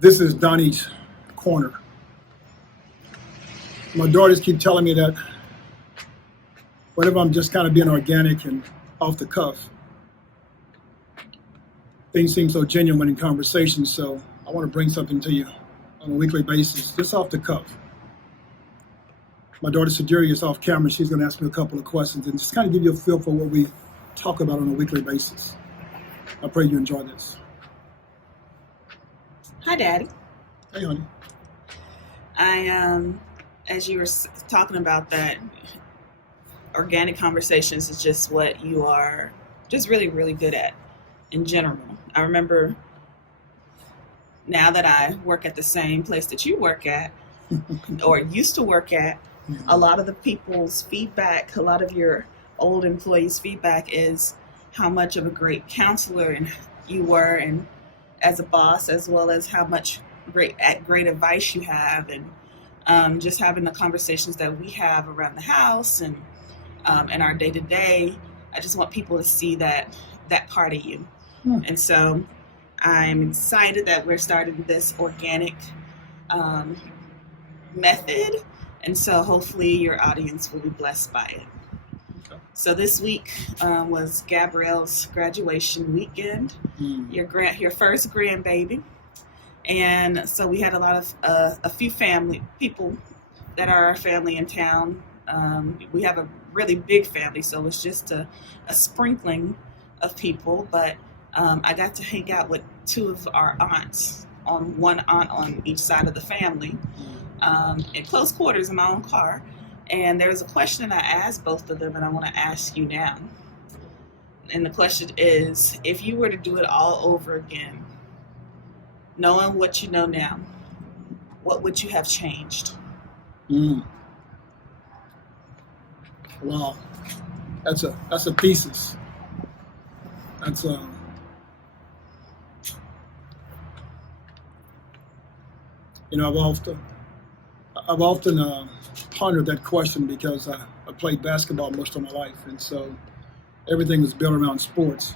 This is Donnie's Corner. My daughters keep telling me that whenever I'm just kind of being organic and off the cuff, things seem so genuine in conversation. So I want to bring something to you on a weekly basis, just off the cuff. My daughter Sajiri is off camera. She's going to ask me a couple of questions and just kind of give you a feel for what we talk about on a weekly basis. I pray you enjoy this. Hi, Daddy. Hey, honey. As you were talking about that, organic conversations is just what you are just really, really good at in general. I remember now that I work at the same place that you work at or used to work at, a lot of the people's feedback, a lot of your old employees' feedback is how much of a great counselor and you were and as a boss, as well as how much great advice you have, and just having the conversations that we have around the house and in our day to day. I just want people to see that part of you. And so I'm excited that we're starting this organic method, and so hopefully your audience will be blessed by it. So this week was Gabrielle's graduation weekend, your first grandbaby, and so we had a lot of a few family people that are our family in town. We have a really big family, so it's just a sprinkling of people. But I got to hang out with two of our aunts, one aunt on each side of the family, in close quarters in my own car. And there's a question I asked both of them, and I want to ask you now. And the question is, if you were to do it all over again, knowing what you know now, what would you have changed? Wow, that's a thesis. That's I've often pondered that question because I played basketball most of my life, and so everything was built around sports.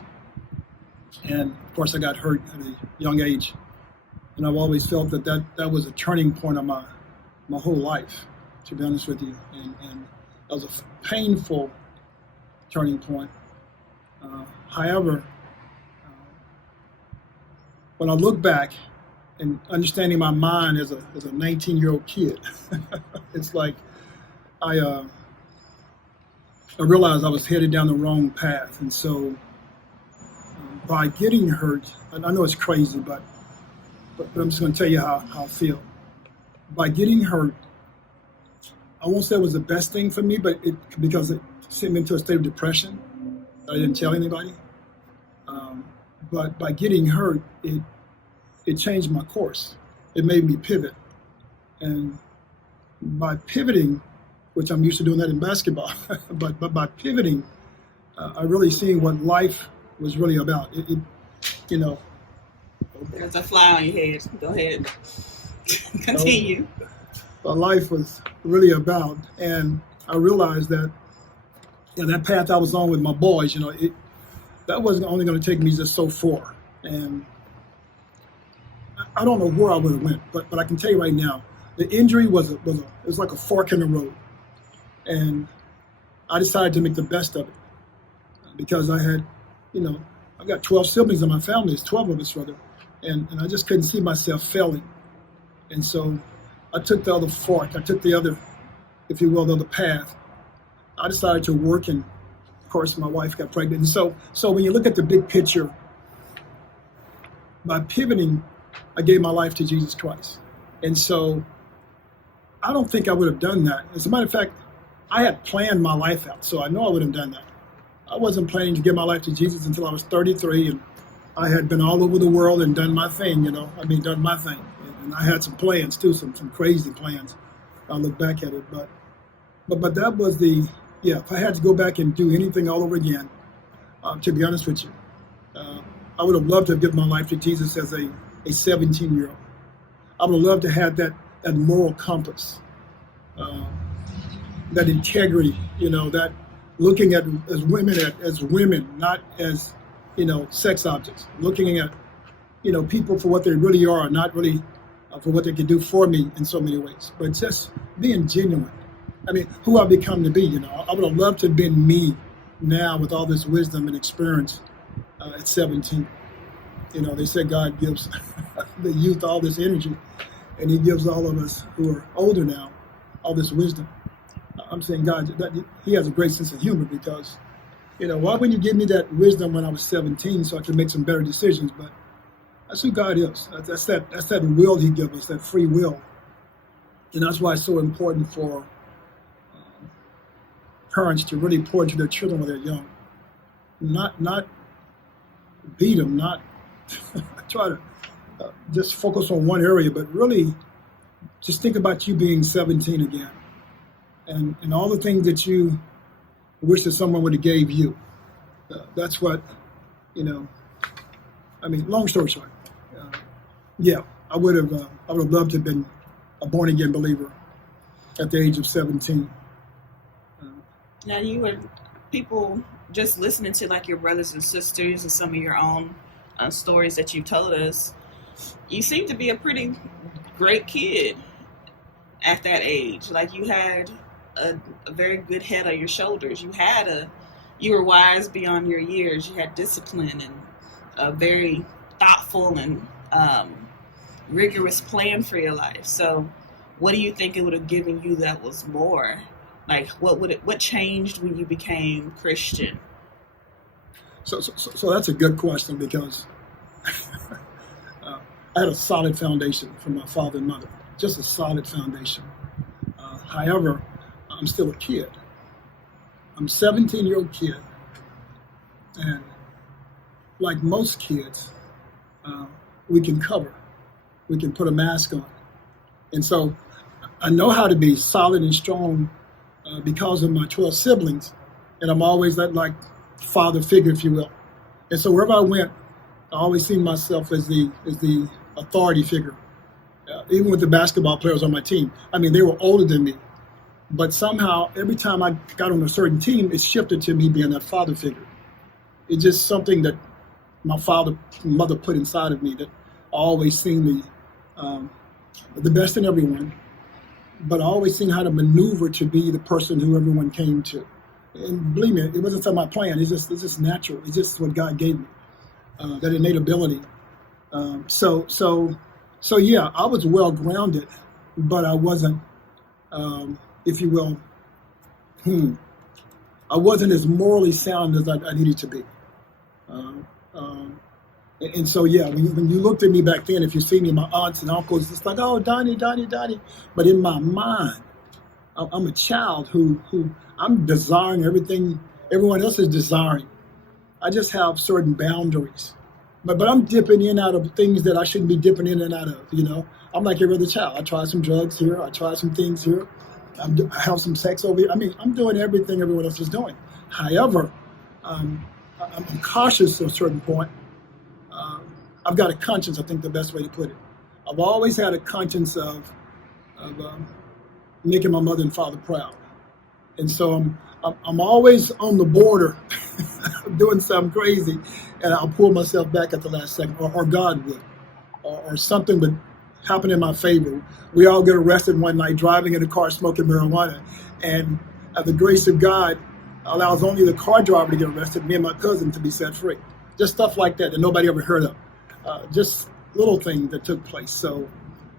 And of course, I got hurt at a young age, and I've always felt that was a turning point of my whole life, to be honest with you. And that was a painful turning point. However, when I look back and understanding my mind as a 19-year-old kid, it's like I realized I was headed down the wrong path. And so by getting hurt, and I know it's crazy, but I'm just going to tell you how I feel. By getting hurt, I won't say it was the best thing for me, but because it sent me into a state of depression that I didn't tell anybody. But by getting hurt, it changed my course. It made me pivot. And by pivoting, which I'm used to doing that in basketball, but by pivoting, I really seen what life was really about. There's a fly on your head. Go ahead. Continue. What life was really about. And I realized that that path I was on with my boys, that wasn't only going to take me just so far. And I don't know where I would have went, but I can tell you right now, the injury was like a fork in the road. And I decided to make the best of it because I had, I've got 12 siblings in my family. It's 12 of us, rather. And I just couldn't see myself failing. And so I took the other fork. I took the other, if you will, the other path. I decided to work, and of course my wife got pregnant. And so when you look at the big picture, by pivoting, I gave my life to Jesus Christ. And so I don't think I would have done that. As a matter of fact, I had planned my life out, so I know I would have done that. I wasn't planning to give my life to Jesus until I was 33, and I had been all over the world and done my thing, done my thing. And I had some plans too, some crazy plans. I look back at it, but that was if I had to go back and do anything all over again, to be honest with you, I would have loved to have given my life to Jesus as a 17-year-old. I would have loved to have that moral compass, that integrity, that looking at as women, not as sex objects, looking at people for what they really are, not really for what they can do for me in so many ways, but just being genuine. I mean, who I've become to be. I would have loved to have been me now with all this wisdom and experience at 17. They say God gives the youth all this energy, and He gives all of us who are older now all this wisdom. I'm saying God, He has a great sense of humor because, why wouldn't you give me that wisdom when I was 17 so I could make some better decisions? But that's who God is. That's that will He gives us, that free will. And that's why it's so important for parents to really pour into their children when they're young. Not beat them, not try to just focus on one area, but really just think about you being 17 again. And all the things that you wish that someone would have gave you. That's what, long story short. I would have loved to have been a born again believer at the age of 17. Now people just listening to like your brothers and sisters and some of your own stories that you told us, you seem to be a pretty great kid at that age. Like you had a very good head on your shoulders. You were wise beyond your years. You had discipline and a very thoughtful and rigorous plan for your life. So what do you think it would have given you that was more? Like what changed when you became Christian? So that's a good question because I had a solid foundation from my father and mother, just a solid foundation. However, I'm still a kid. I'm a 17-year-old kid. And like most kids, we can cover. We can put a mask on. And so I know how to be solid and strong because of my 12 siblings. And I'm always that like father figure, if you will. And so wherever I went, I always seen myself as the authority figure. Even with the basketball players on my team. I mean, they were older than me. But somehow, every time I got on a certain team, it shifted to me being that father figure. It's just something that my mother put inside of me that I always seen the best in everyone, but I always seen how to maneuver to be the person who everyone came to. And believe me, it wasn't from my plan. It's just natural. It's just what God gave me, that innate ability. So yeah, I was well grounded, but I wasn't, if you will, I wasn't as morally sound as I needed to be. And so, yeah, when you looked at me back then, if you see me, my aunts and uncles, it's like, oh, Donnie. But in my mind, I'm a child who I'm desiring everything everyone else is desiring. I just have certain boundaries. But I'm dipping in and out of things that I shouldn't be dipping in and out of, I'm like every other child. I try some drugs here. I try some things here. I have some sex over here. I mean, I'm doing everything everyone else is doing. However, I'm cautious to a certain point. I've got a conscience, I think the best way to put it. I've always had a conscience of making my mother and father proud. And so I'm always on the border of doing something crazy, and I'll pull myself back at the last second, or God would, or something would happen in my favor. We all get arrested one night driving in a car smoking marijuana, and the grace of God allows only the car driver to get arrested, me and my cousin to be set free. Just stuff like that nobody ever heard of. Just little things that took place. So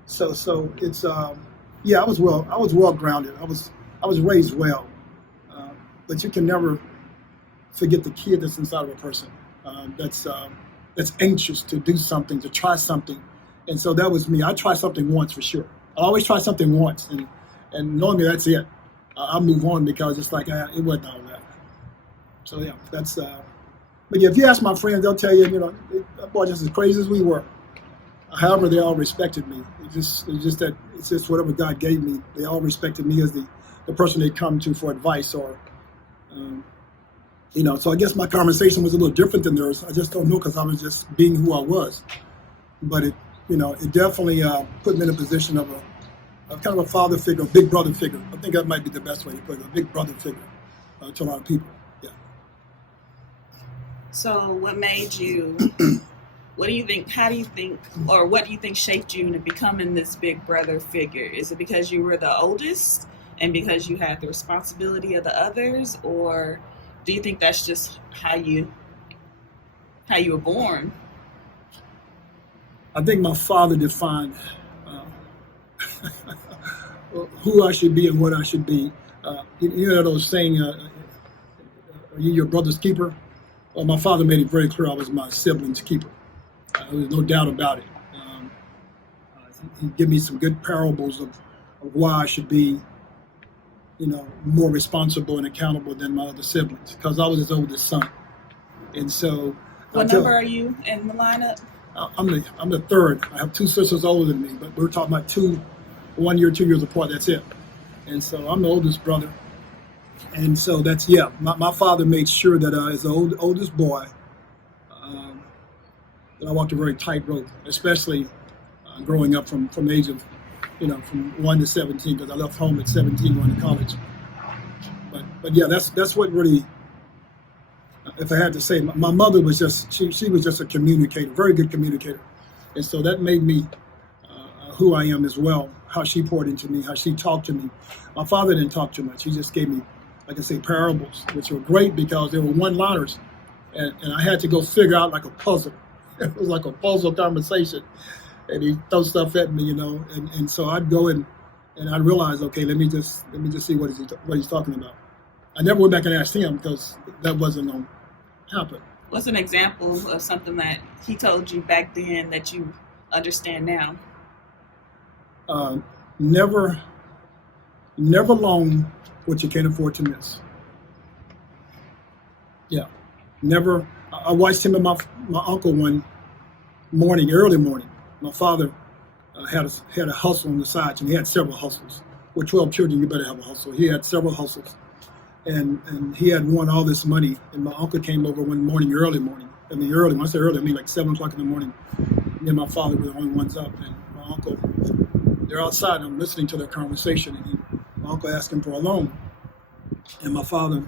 it's I was well grounded. I was raised well, but you can never forget the kid that's inside of a person that's anxious to do something, to try something. And so that was me. I tried something once for sure. I always try something once, and normally that's it. I'll move on because it's like it wasn't all that. So yeah, that's. But yeah, if you ask my friends, they'll tell you, boy, just as crazy as we were. However, they all respected me. It's just whatever God gave me. They all respected me as the person they come to for advice or, So I guess my conversation was a little different than theirs. I just don't know because I was just being who I was. But it definitely put me in a position of kind of a father figure, a big brother figure. I think that might be the best way to put it, a big brother figure to a lot of people. Yeah. So what made you What do you think? How do you think, or what do you think shaped you into becoming this big brother figure? Is it because you were the oldest and because you had the responsibility of the others, or do you think that's just how you were born? I think my father defined who I should be and what I should be. You know those saying, "Are you your brother's keeper?" Well, my father made it very clear I was my sibling's keeper. There was no doubt about it. He gave me some good parables of why I should be, more responsible and accountable than my other siblings, because I was his oldest son. And so, what number are you in the lineup? I'm the third. I have two sisters older than me, but we're talking about 1 year, 2 years apart. That's it. And so I'm the oldest brother. And so my father made sure that as the oldest boy, that I walked a very tight rope, especially growing up from the age of, from 1 to 17, because I left home at 17 going to college. But yeah, that's what really, if I had to say, my mother was she was just a communicator, very good communicator. And so that made me who I am as well, how she poured into me, how she talked to me. My father didn't talk too much. He just gave me, like I say, parables, which were great because they were one-liners. And I had to go figure out like a puzzle. It was like a puzzle conversation. And he throw stuff at me, and so I'd go and I'd realize, okay, let me just see what he's talking about. I never went back and asked him because that wasn't going to happen. What's an example of something that he told you back then that you understand now? Never loan what you can't afford to miss. Yeah, never. I watched him and my uncle one morning, early morning. My father had a hustle on the side, and he had several hustles. With 12 children, you better have a hustle. He had several hustles, and he had won all this money. And my uncle came over one morning, early morning. I mean, early. When I say early, I mean like 7 o'clock in the morning. Me and my father were the only ones up, and my uncle, they're outside. I'm listening to their conversation, and my uncle asked him for a loan, and my father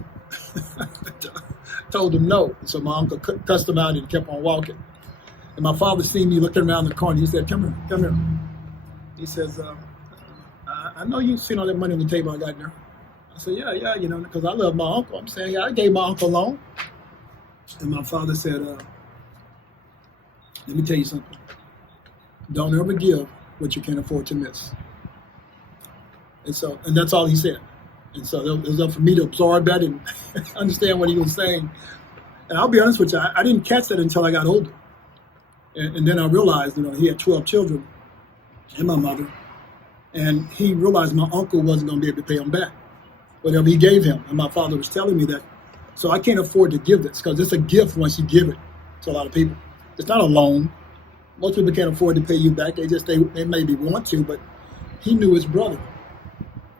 told him no. So my uncle cussed him out and kept on walking. And my father seen me looking around the corner. He said, come here. He says, I know you've seen all that money on the table I got there. I said, yeah, because I love my uncle. I'm saying, yeah, I gave my uncle a loan. And my father said, let me tell you something. Don't ever give what you can't afford to miss. And that's all he said. And so it was up for me to absorb that and understand what he was saying. And I'll be honest with you, I didn't catch that until I got older. And then I realized, he had 12 children and my mother. And he realized my uncle wasn't going to be able to pay him back, whatever he gave him. And my father was telling me that. So I can't afford to give this because it's a gift once you give it to a lot of people. It's not a loan. Most people can't afford to pay you back. They maybe want to, but he knew his brother.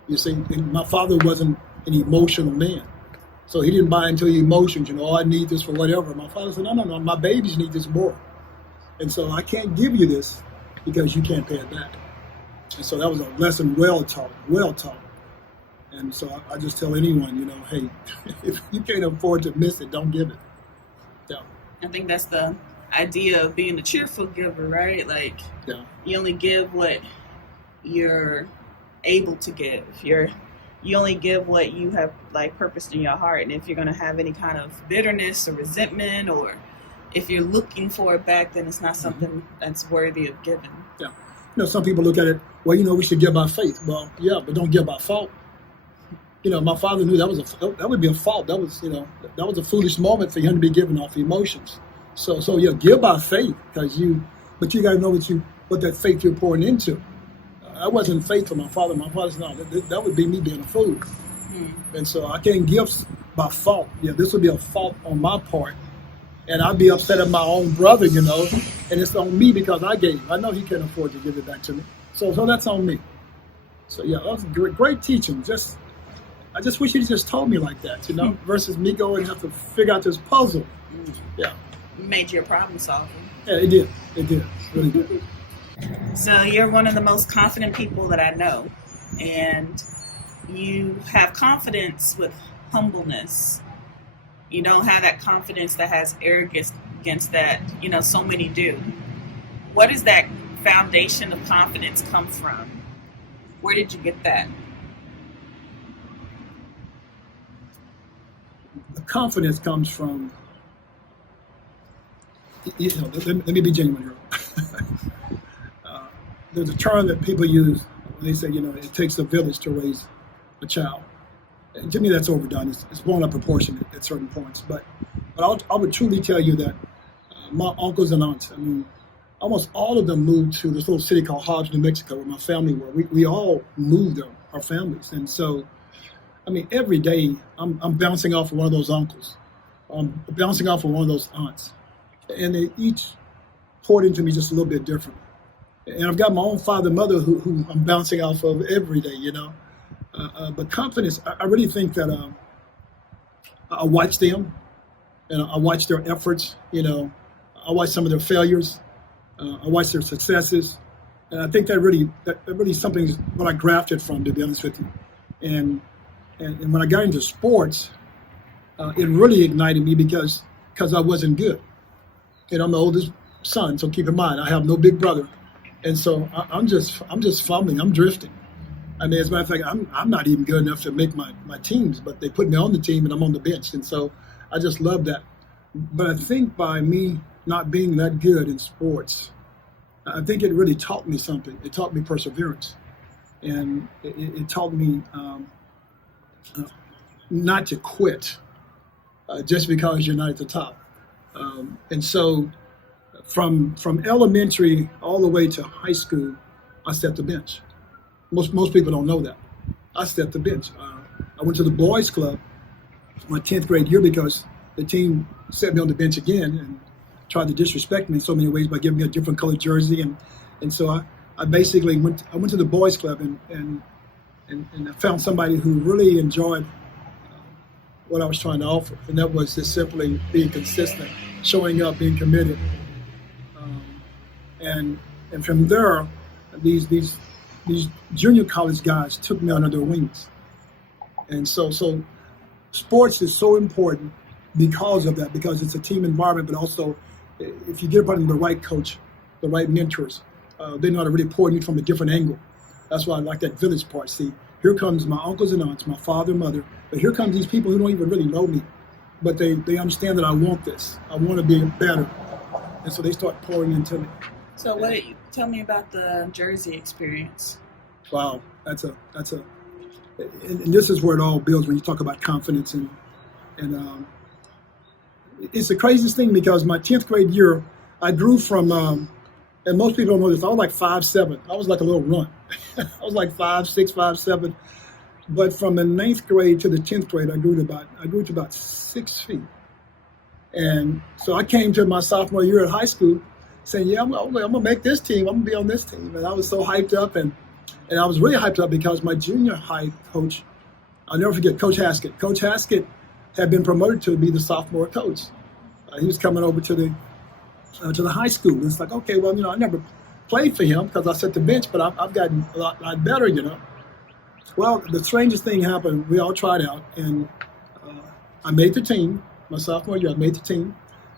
You see, and my father wasn't an emotional man. So he didn't buy into the emotions, I need this for whatever. My father said, no, my babies need this more. And so I can't give you this because you can't pay it back. And so that was a lesson well taught. And so I just tell anyone, hey, if you can't afford to miss it, don't give it. Yeah. I think that's the idea of being a cheerful giver, right? Like, yeah. You only give what you're able to give. You only give what you have purposed in your heart. And if you're going to have any kind of bitterness or resentment, or if you're looking for it back, then it's not something that's worthy of giving. Yeah. Some people look at it, we should give by faith. Well, yeah, but don't give by fault. My father knew that would be a fault. That was a foolish moment for him to be giving off emotions. So yeah, give by faith but you got to know what that faith you're pouring into. I wasn't faithful. My father said, no, that would be me being a fool. And so I can't give by fault. Yeah, this would be a fault on my part. And I'd be upset at my own brother, and it's on me because I gave. I know he can't afford to give it back to me. So that's on me. So yeah, that was great teaching. I just wish he just told me like that, versus me going and have to figure out this puzzle. Yeah. Made you a problem solver. Yeah, it did. It really did. So you're one of the most confident people that I know, and you have confidence with humbleness. You don't have that confidence that has arrogance against that, so many do. What does that foundation of confidence come from? Where did you get that? The confidence comes from, let me be genuine here. There's a term that people use when they say, it takes a village to raise a child. And to me, that's overdone. It's blown up proportion at certain points. But I would truly tell you that my uncles and aunts, almost all of them moved to this little city called Hobbs, New Mexico, where my family were. We all moved our families. And so, every day I'm bouncing off of one of those uncles. I'm bouncing off of one of those aunts. And they each poured into me just a little bit differently. And I've got my own father and mother who I'm bouncing off of every day, But confidence, I really think that I watch them and I watch their efforts, I watch some of their failures. I watch their successes. And I think that really something is what I grafted from, to be honest with you. And when I got into sports, it really ignited me because I wasn't good. I'm the oldest son, so keep in mind, I have no big brother. And so I'm just fumbling, I'm drifting. As a matter of fact, I'm not even good enough to make my teams, but they put me on the team and I'm on the bench. And so I just love that. But I think by me not being that good in sports, I think it really taught me something. It taught me perseverance. And it taught me not to quit just because you're not at the top. And so from elementary all the way to high school, I set the bench. Most people don't know that. I set the bench. I went to the boys club my 10th grade year because the team set me on the bench again and tried to disrespect me in so many ways by giving me a different colored jersey. And so I basically went to the boys club and I found somebody who really enjoyed what I was trying to offer. And that was just simply being consistent, showing up, being committed. And from there, these junior college guys took me under their wings. And so sports is so important because of that, because it's a team environment, but also if you get up under the right coach, the right mentors, they know how to really pour you from a different angle. That's why I like that village part. See, here comes my uncles and aunts, my father and mother, but here comes these people who don't even really know me, but they understand that I want this. I want to be better. And so they start pouring into me. So tell me about the Jersey experience. Wow, and this is where it all builds when you talk about confidence and it's the craziest thing because my 10th grade year, I grew from, and most people don't know this, I was like 5'7". I was like a little runt. I was like 5'6", 5'7". But from the 9th grade to the 10th grade, I grew to about 6 feet. And so I came to my sophomore year at high school saying, yeah, I'm going to make this team. I'm going to be on this team. And I was so hyped up. And I was really hyped up because my junior high coach, I'll never forget, Coach Haskett. Coach Haskett had been promoted to be the sophomore coach. He was coming over to the high school. And it's like, okay, well, I never played for him because I set the bench, but I've gotten a lot better, Well, the strangest thing happened. We all tried out, and I made the team. My sophomore year, I made the team.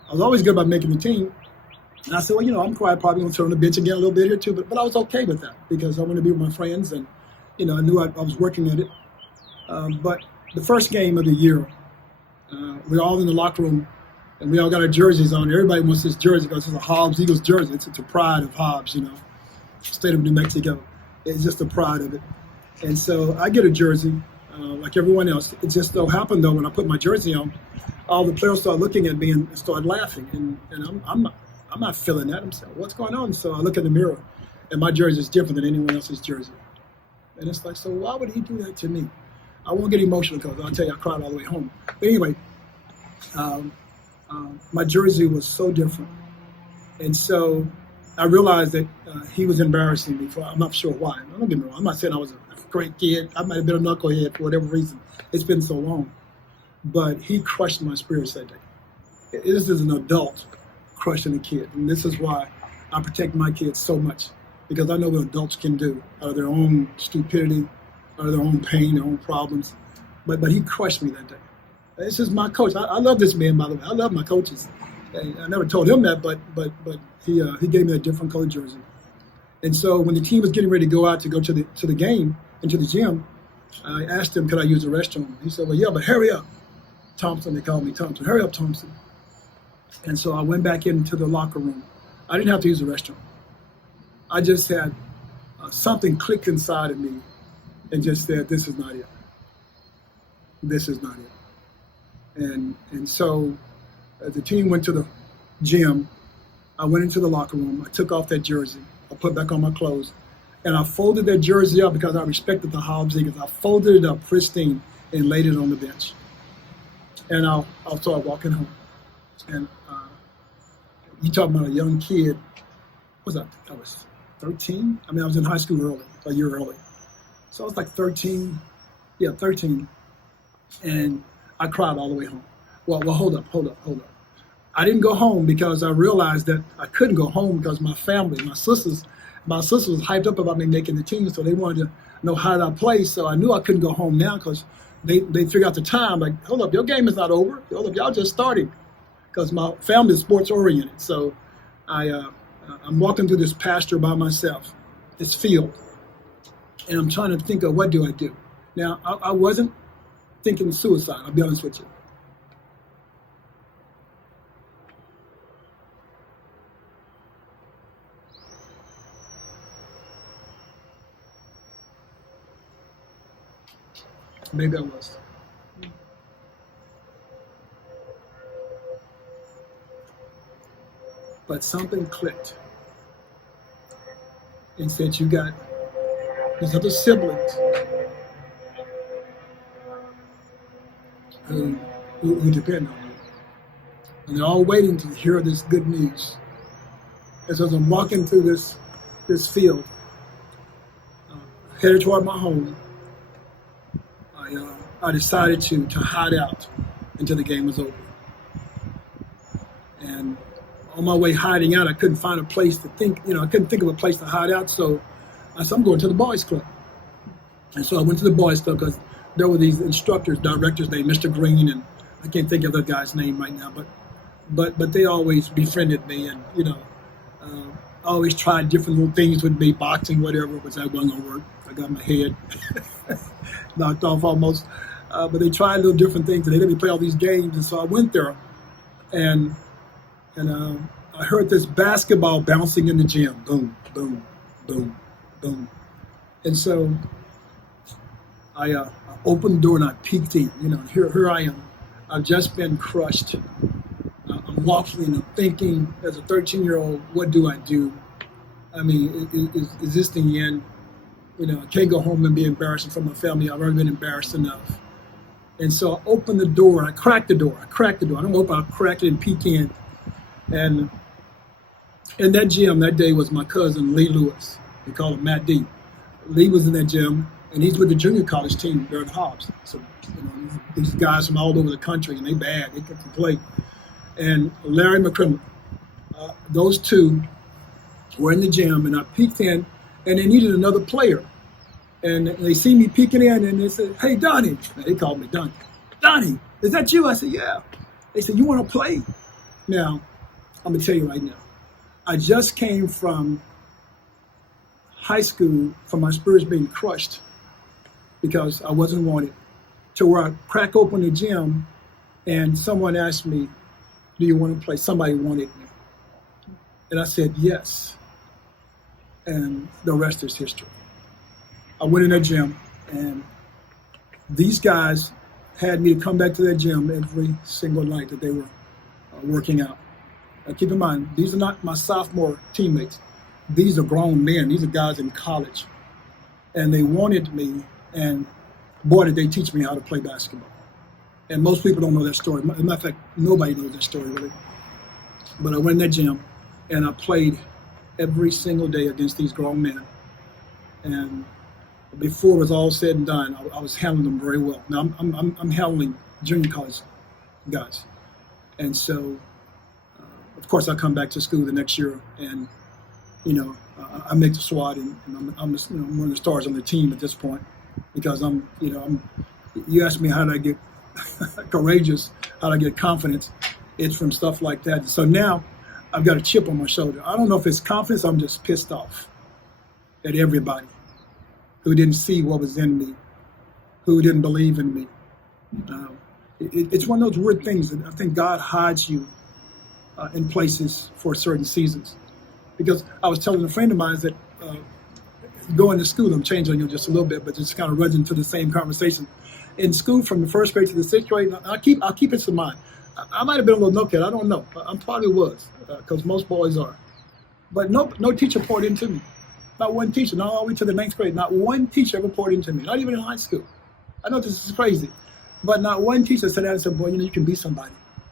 I was always good about making the team. And I said, well, I'm probably going to turn on the bench again a little bit here too, but I was okay with that because I wanted to be with my friends, and I knew I was working at it. But the first game of the year, we were all in the locker room, and we all got our jerseys on. Everybody wants this jersey because it's a Hobbs Eagles jersey. It's a pride of Hobbs, state of New Mexico. It's just the pride of it. And so I get a jersey like everyone else. It just so happened, though, when I put my jersey on, all the players started looking at me and started laughing. And I'm not feeling that. I'm saying, what's going on? So I look in the mirror, and my jersey is different than anyone else's jersey. And it's like, so why would he do that to me? I won't get emotional because I'll tell you I cried all the way home. But anyway, my jersey was so different. And so I realized that he was embarrassing me I'm not sure why. Don't get me wrong. I'm not saying I was a great kid. I might have been a knucklehead for whatever reason. It's been so long. But he crushed my spirits that day. This is an adult crushing a kid. And this is why I protect my kids so much. Because I know what adults can do out of their own stupidity, out of their own pain, their own problems. But he crushed me that day. This is my coach. I love this man, by the way. I love my coaches. And I never told him that, but he gave me a different colored jersey. And so when the team was getting ready to go out to the game into the gym, I asked him, could I use the restroom? He said, well, yeah, but hurry up. Thompson, they called me Thompson. Hurry up, Thompson. And so I went back into the locker room. I didn't have to use the restroom. I just had something click inside of me and just said, this is not it. This is not it. And so as the team went to the gym, I went into the locker room. I took off that jersey. I put back on my clothes. And I folded that jersey up because I respected the Hobbs Eagles. I folded it up pristine and laid it on the bench. And I'll start walking home. And you talking about a young kid. What was that? I was 13. I mean, I was in high school early, a year early. So I was like 13. Yeah, 13. And I cried all the way home. Well, hold up. I didn't go home because I realized that I couldn't go home because my family, my sisters was hyped up about me making the team, so they wanted to know how did I play. So I knew I couldn't go home now because they figured out the time. Like, hold up, your game is not over. Hold up, y'all just starting. Because my family is sports oriented. So I'm walking through this pasture by myself, this field, and I'm trying to think of what do I do. Now, I wasn't thinking suicide, I'll be honest with you. Maybe I was. But something clicked and said, you got these other siblings who depend on you. And they're all waiting to hear this good news. And so as I'm walking through this field, headed toward my home, I decided to hide out until the game was over. And on my way hiding out, I couldn't find a place to think, I couldn't think of a place to hide out. So I said, I'm going to the boys club. And so I went to the boys club because there were these instructors, directors named Mr. Green, and I can't think of the guy's name right now, but they always befriended me and, always tried different little things with me, boxing, whatever, which I wasn't going to work. I got my head knocked off almost. But they tried little different things and they let me play all these games. And so I went there and I heard this basketball bouncing in the gym. Boom, boom, boom, boom. And so I opened the door and I peeked in. Here I am. I've just been crushed. I'm walking and I'm thinking, as a 13-year-old, what do I do? I mean, is this the end? I can't go home and be embarrassed in front of my family. I've already been embarrassed enough. And so I opened the door. I cracked the door. I don't open. I cracked it and peeked in. And in that gym that day was my cousin, Lee Lewis. They call him Matt D. Lee was in that gym, and he's with the junior college team there at Hobbs. So, these guys from all over the country, and they bad. They can play. And Larry McCrimmon, those two were in the gym, and I peeked in, and they needed another player. And they see me peeking in, and they said, hey, Donnie. They called me Donnie. Donnie, is that you? I said, yeah. They said, you want to play? Now, I'm going to tell you right now, I just came from high school from my spirits being crushed because I wasn't wanted, to where I crack open the gym and someone asked me, do you want to play? Somebody wanted me. And I said, yes. And the rest is history. I went in that gym, and these guys had me to come back to that gym every single night that they were working out. Now, keep in mind, these are not my sophomore teammates. These are grown men. These are guys in college. And they wanted me, and boy, did they teach me how to play basketball. And most people don't know that story. As a matter of fact, nobody knows that story, really. But I went in that gym, and I played every single day against these grown men. And before it was all said and done, I was handling them very well. Now I'm handling junior college guys, and so of course I come back to school the next year, and I make the SWAT, and I'm one of the stars on the team at this point because You asked me how did I get courageous, how did I get confidence. It's from stuff like that. So now I've got a chip on my shoulder. I don't know if it's confidence. I'm just pissed off at everybody who didn't see what was in me, who didn't believe in me. It's one of those weird things that I think God hides you in places for certain seasons. Because I was telling a friend of mine that going to school, I'm changing you just a little bit, but just kind of runs into the same conversation. In school, from the first grade to the sixth grade, I'll keep it in mind. I might have been a little knucklehead, I don't know. I probably was, because most boys are. But no teacher poured into me. Not one teacher, not all the way to the ninth grade. Not one teacher ever poured into me, not even in high school. I know this is crazy, but not one teacher said that and said, boy, you can be somebody.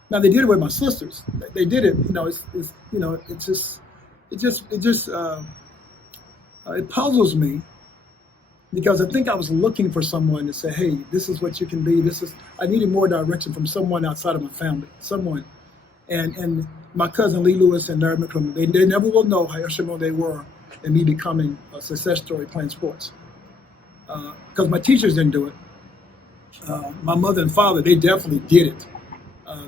Now, they did it with my sisters. They did it, it puzzles me, because I think I was looking for someone to say, hey, this is what you can be. I needed more direction from someone outside of my family, someone. And my cousin Lee Lewis and Larry McClellan, they never will know how instrumental they were in me becoming a success story playing sports. Because my teachers didn't do it. My mother and father, they definitely did it.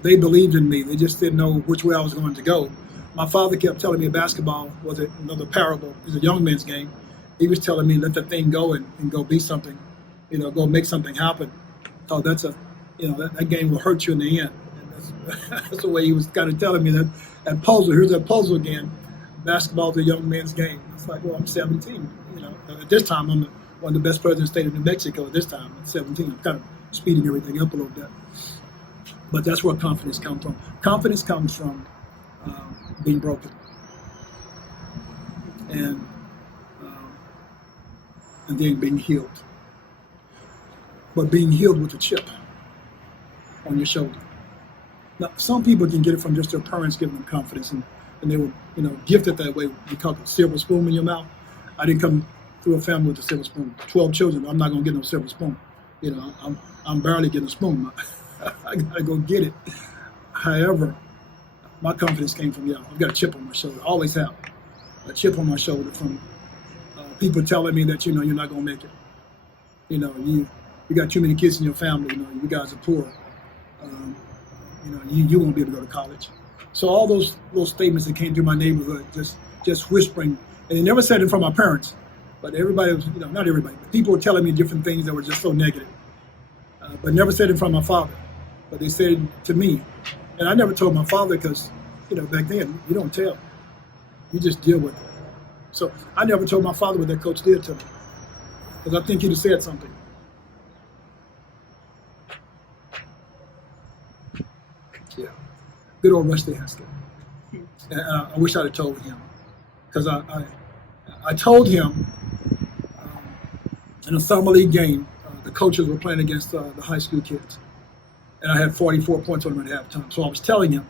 They believed in me. They just didn't know which way I was going to go. My father kept telling me basketball was another parable. It was a young man's game. He was telling me, let the thing go and go be something, go make something happen. Oh, that game will hurt you in the end. And that's the way he was kind of telling me that puzzle. Here's that puzzle again. Basketball is a young man's game. It's like, well, I'm 17. At this time, I'm one of the best players in the state of New Mexico. At this time, at 17, I'm kind of speeding everything up a little bit. But that's where confidence comes from. Confidence comes from being broken. And then being healed. But being healed with a chip on your shoulder. Now, some people can get it from just their parents giving them confidence, and they were, gifted that way. We call it silver spoon in your mouth. I didn't come through a family with a silver spoon. 12 children, I'm not going to get no silver spoon. I'm barely getting a spoon. I got to go get it. However, my confidence came from y'all. I've got a chip on my shoulder. I always have. A chip on my shoulder from people telling me that, you're not going to make it. You got too many kids in your family. You guys are poor. You won't be able to go to college. So all those little statements that came through my neighborhood, just whispering, and they never said it from my parents, but everybody was, not everybody, but people were telling me different things that were just so negative, but never said it from my father, but they said it to me. And I never told my father because, back then, you don't tell. You just deal with it. So I never told my father what that coach did to me, because I think he'd have said something. Yeah. Good old Rusty Haskell. And I wish I'd have told him, because I told him in a summer league game, the coaches were playing against the high school kids, and I had 44 points on them at halftime. So I was telling him,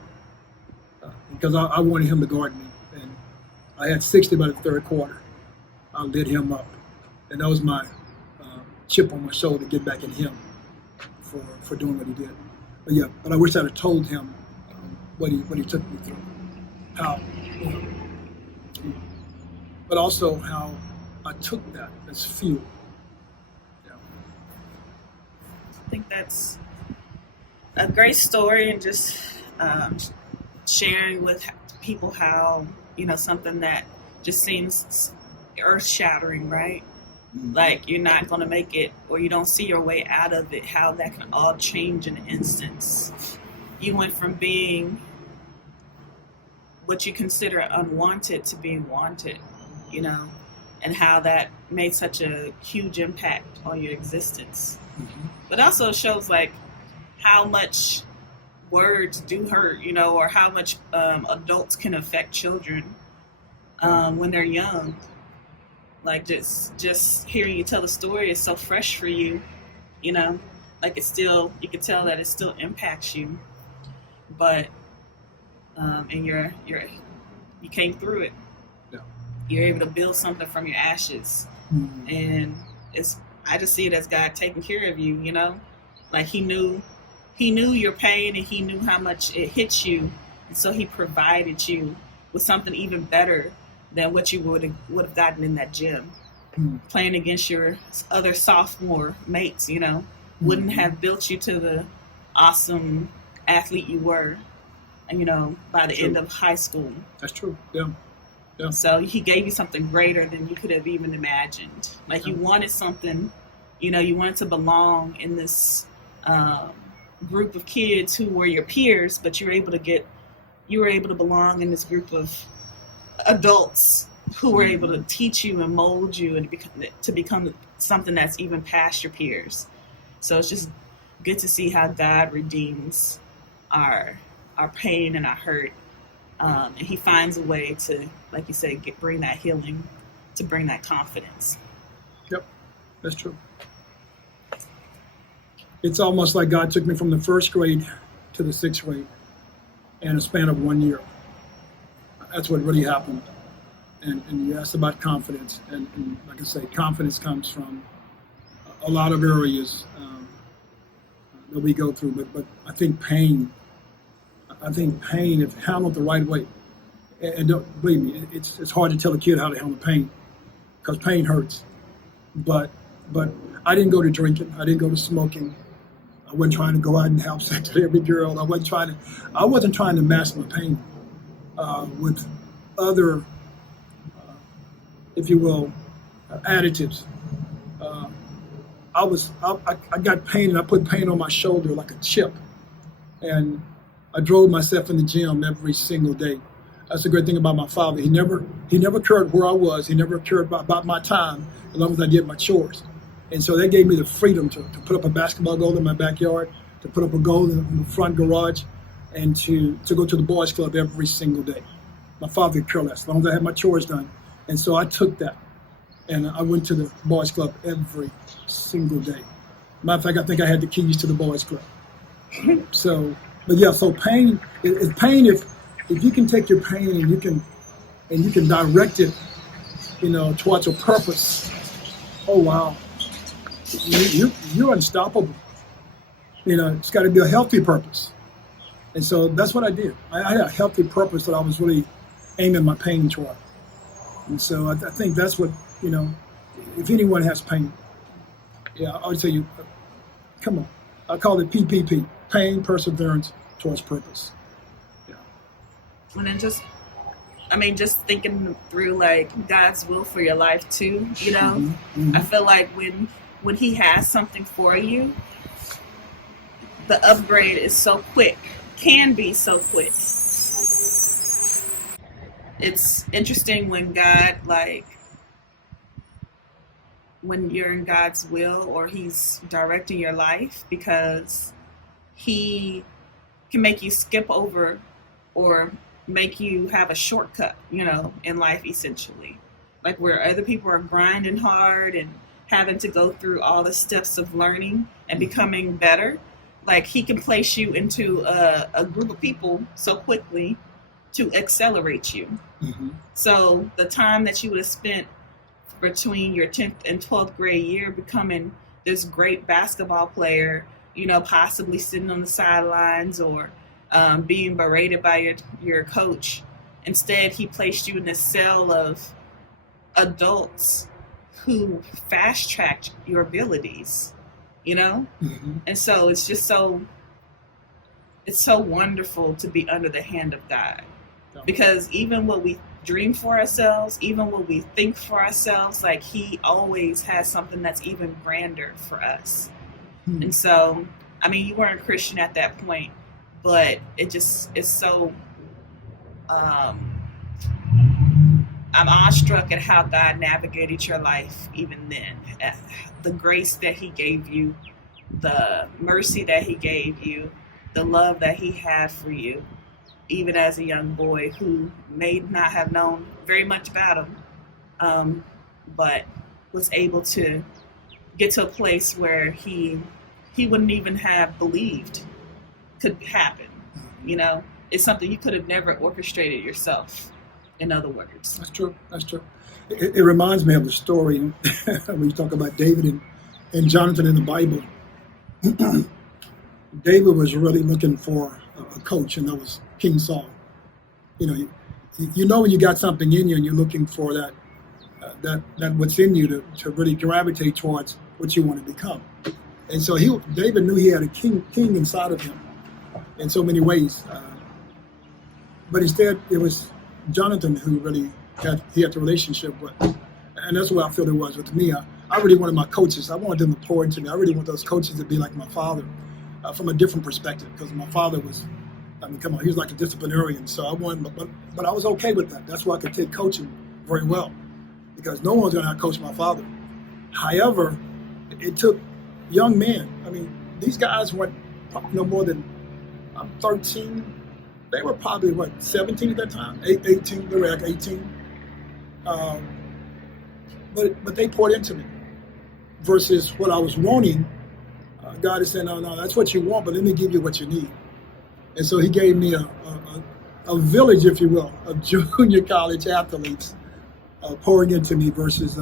because I wanted him to guard me, and I had 60 by the third quarter. I lit him up, and that was my chip on my shoulder to get back at him for doing what he did. But I wish I'd have told him what he took me through, how, but also how I took that as fuel. Yeah. I think that's a great story, and just sharing with people how, something that just seems earth-shattering, right? Mm-hmm. Like you're not going to make it, or you don't see your way out of it, how that can all change in an instance. You went from being what you consider unwanted to being wanted, and how that made such a huge impact on your existence. Mm-hmm. But also shows like how much words do hurt, or how much adults can affect children when they're young. Like just hearing you tell the story is so fresh for you, like it's still, you can tell that it still impacts you, but and you came through it. Yeah. You're able to build something from your ashes. Mm-hmm. And I just see it as God taking care of you, like he knew your pain, and he knew how much it hit you, and so he provided you with something even better than what you would have gotten in that gym. Mm-hmm. Playing against your other sophomore mates, wouldn't have built you to the awesome athlete you were. by the True. end of high school. That's true. Yeah. Yeah. So he gave you something greater than you could have even imagined. Like you wanted something, you wanted to belong in this group of kids who were your peers, but you were able to belong in this group of adults who were able to teach you and mold you and to become something that's even past your peers. So it's just good to see how God redeems our pain and our hurt. And he finds a way to, like you say, bring that healing, to bring that confidence. Yep, that's true. It's almost like God took me from the first grade to the sixth grade in a span of 1 year. That's what really happened. And you asked about confidence. And like I say, confidence comes from a lot of areas that we go through. But I think pain, if handled the right way, and don't believe me, it's hard to tell a kid how to handle pain because pain hurts. But I didn't go to drinking. I didn't go to smoking. I wasn't trying to go out and have sex with every girl. I wasn't trying to mask my pain with other, if you will, additives. I got pain, and I put pain on my shoulder like a chip, and I drove myself in the gym every single day. That's the great thing about my father. He never cared where I was. He never cared about my time as long as I did my chores. And so that gave me the freedom to put up a basketball goal in my backyard, to put up a goal in the front garage, and to go to the boys club every single day. My father could care less, as long as I had my chores done. And so I took that, and I went to the boys club every single day. Matter of fact, I think I had the keys to the boys club. So pain is pain if you can take your pain and you can direct it, towards a purpose. Oh wow. You're unstoppable. It's got to be a healthy purpose. And so that's what I did. I had a healthy purpose that I was really aiming my pain toward. And so I think that's what, if anyone has pain, I would tell you, come on. I call it PPP, pain, perseverance towards purpose. Yeah. And then just thinking through like God's will for your life too, Mm-hmm. I feel like when he has something for you, the upgrade is so quick, can be so quick. It's interesting when when you're in God's will or he's directing your life, because he can make you skip over or make you have a shortcut, in life essentially. Like where other people are grinding hard and having to go through all the steps of learning and becoming better, like he can place you into a group of people so quickly to accelerate you. Mm-hmm. So the time that you would have spent between your 10th and 12th grade year becoming this great basketball player, possibly sitting on the sidelines or being berated by your coach. Instead, he placed you in this cell of adults who fast-tracked your abilities, Mm-hmm. And so it's just it's so wonderful to be under the hand of God. Because even what we dream for ourselves, even what we think for ourselves, like he always has something that's even grander for us. Mm-hmm. And so, you weren't a Christian at that point, but it's so, I'm awestruck at how God navigated your life even then. At the grace that he gave you, the mercy that he gave you, the love that he had for you, even as a young boy who may not have known very much about him, but was able to get to a place where he wouldn't even have believed could happen. It's something you could have never orchestrated yourself. In other words, That's true. It reminds me of the story when you talk about David and Jonathan in the Bible. David was really looking for a coach, and that was King Saul. When you got something in you, and you're looking for that what's in you to really gravitate towards what you want to become. And so David knew he had a king inside of him in so many ways. but instead it was Jonathan who really had the relationship with, and that's what I feel it was with me. I really wanted my coaches. I wanted them to pour into me. I really want those coaches to be like my father, from a different perspective, because my father was, I mean, come on, he was like a disciplinarian. So I wanted, but I was okay with that. That's why I could take coaching very well, because no one's going to coach my father. However, it took young men. I mean, these guys weren't no more than, I'm 13. They were probably, 17 at that time? 18, they were like 18. But they poured into me versus what I was wanting. God is saying, no, that's what you want, but let me give you what you need. And so he gave me a village, if you will, of junior college athletes pouring into me versus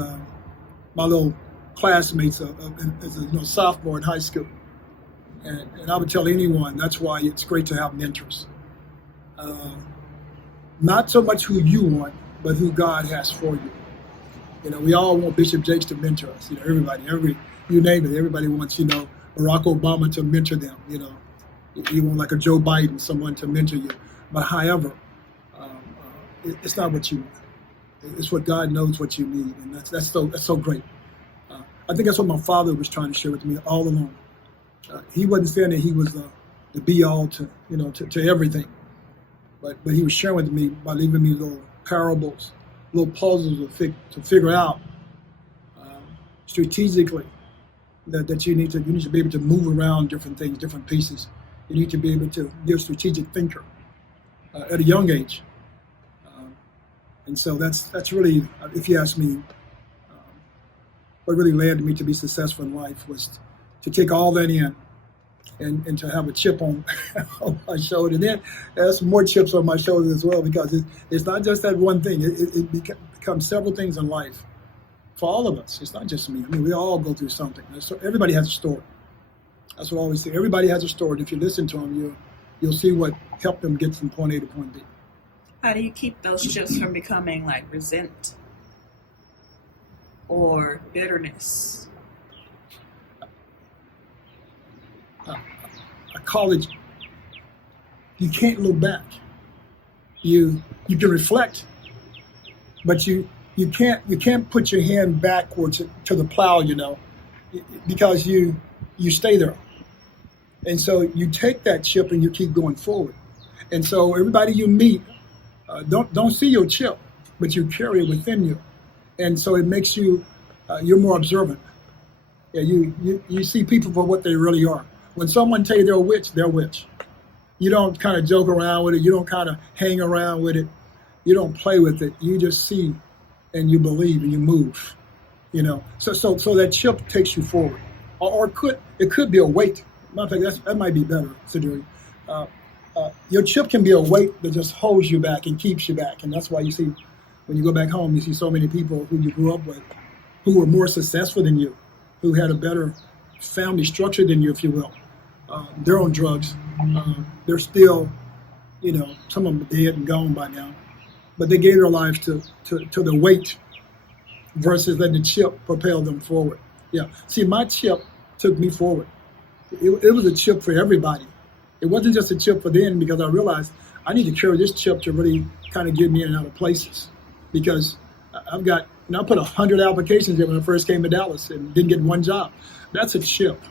my little classmates as a sophomore in high school. And I would tell anyone, that's why it's great to have mentors. Not so much who you want, but who God has for you. You know, we all want Bishop Jakes to mentor us. You know, you name it, everybody wants, Barack Obama to mentor them. You know, you want like a Joe Biden, someone to mentor you. But however, it's not what you need. It's what God knows what you need, and that's so great. I think that's what my father was trying to share with me all along. He wasn't saying that he was the be all to everything, but he was sharing with me by leaving me little parables, little puzzles to figure out strategically that you need to be able to move around different things, different pieces. You need to be able to be a strategic thinker at a young age, and so that's really, if you ask me, what really led me to be successful in life was to take all that in and to have a chip on my shoulder. And then there's more chips on my shoulder as well, because it's not just that one thing. It becomes several things in life for all of us. It's not just me. I mean, we all go through something. So everybody has a story. That's what I always say. Everybody has a story. And if you listen to them, you'll see what helped them get from point A to point B. How do you keep those chips from becoming like resent or bitterness? I call it, you can't look back. You can reflect, but you can't put your hand backwards to the plow, because you stay there. And so you take that chip and you keep going forward. And so everybody you meet, don't see your chip, but you carry it within you. And so it makes you, you're more observant. Yeah, you see people for what they really are. When someone tell you they're a witch, they're a witch. You don't kind of joke around with it. You don't kind of hang around with it. You don't play with it. You just see and you believe and you move. So that chip takes you forward. Or it could be a weight. Matter of fact, that might be better, Siduri. Your chip can be a weight that just holds you back and keeps you back. And that's why you see, when you go back home, you see so many people who you grew up with, who were more successful than you, who had a better family structure than you, if you will. They're on drugs. They're still, some of them are dead and gone by now. But they gave their lives to the weight versus letting the chip propel them forward. Yeah. See, my chip took me forward. It was a chip for everybody. It wasn't just a chip for them, because I realized I need to carry this chip to really kind of get me in and out of places. Because I put 100 applications in when I first came to Dallas and didn't get one job. That's a chip.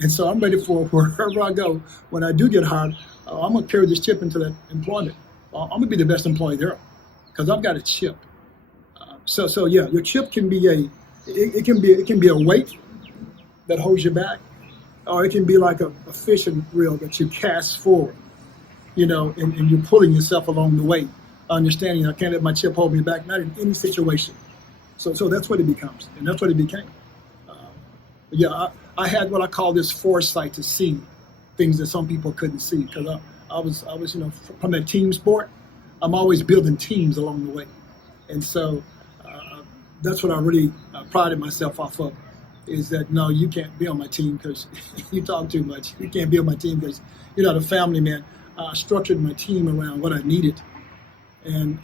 And so I'm ready for wherever I go. When I do get hired, I'm going to carry this chip into that employment. I'm going to be the best employee there because I've got a chip. So yeah, your chip can be it can be a weight that holds you back, or it can be like a fishing reel that you cast forward, and you're pulling yourself along the way, understanding I can't let my chip hold me back, not in any situation. So that's what it becomes, and that's what it became. I had what I call this foresight to see things that some people couldn't see, because I was from that team sport. I'm always building teams along the way, and so that's what I really prided myself off of, is that no, you can't be on my team because you talk too much. You can't be on my team because you're not a family man. I structured my team around what I needed, and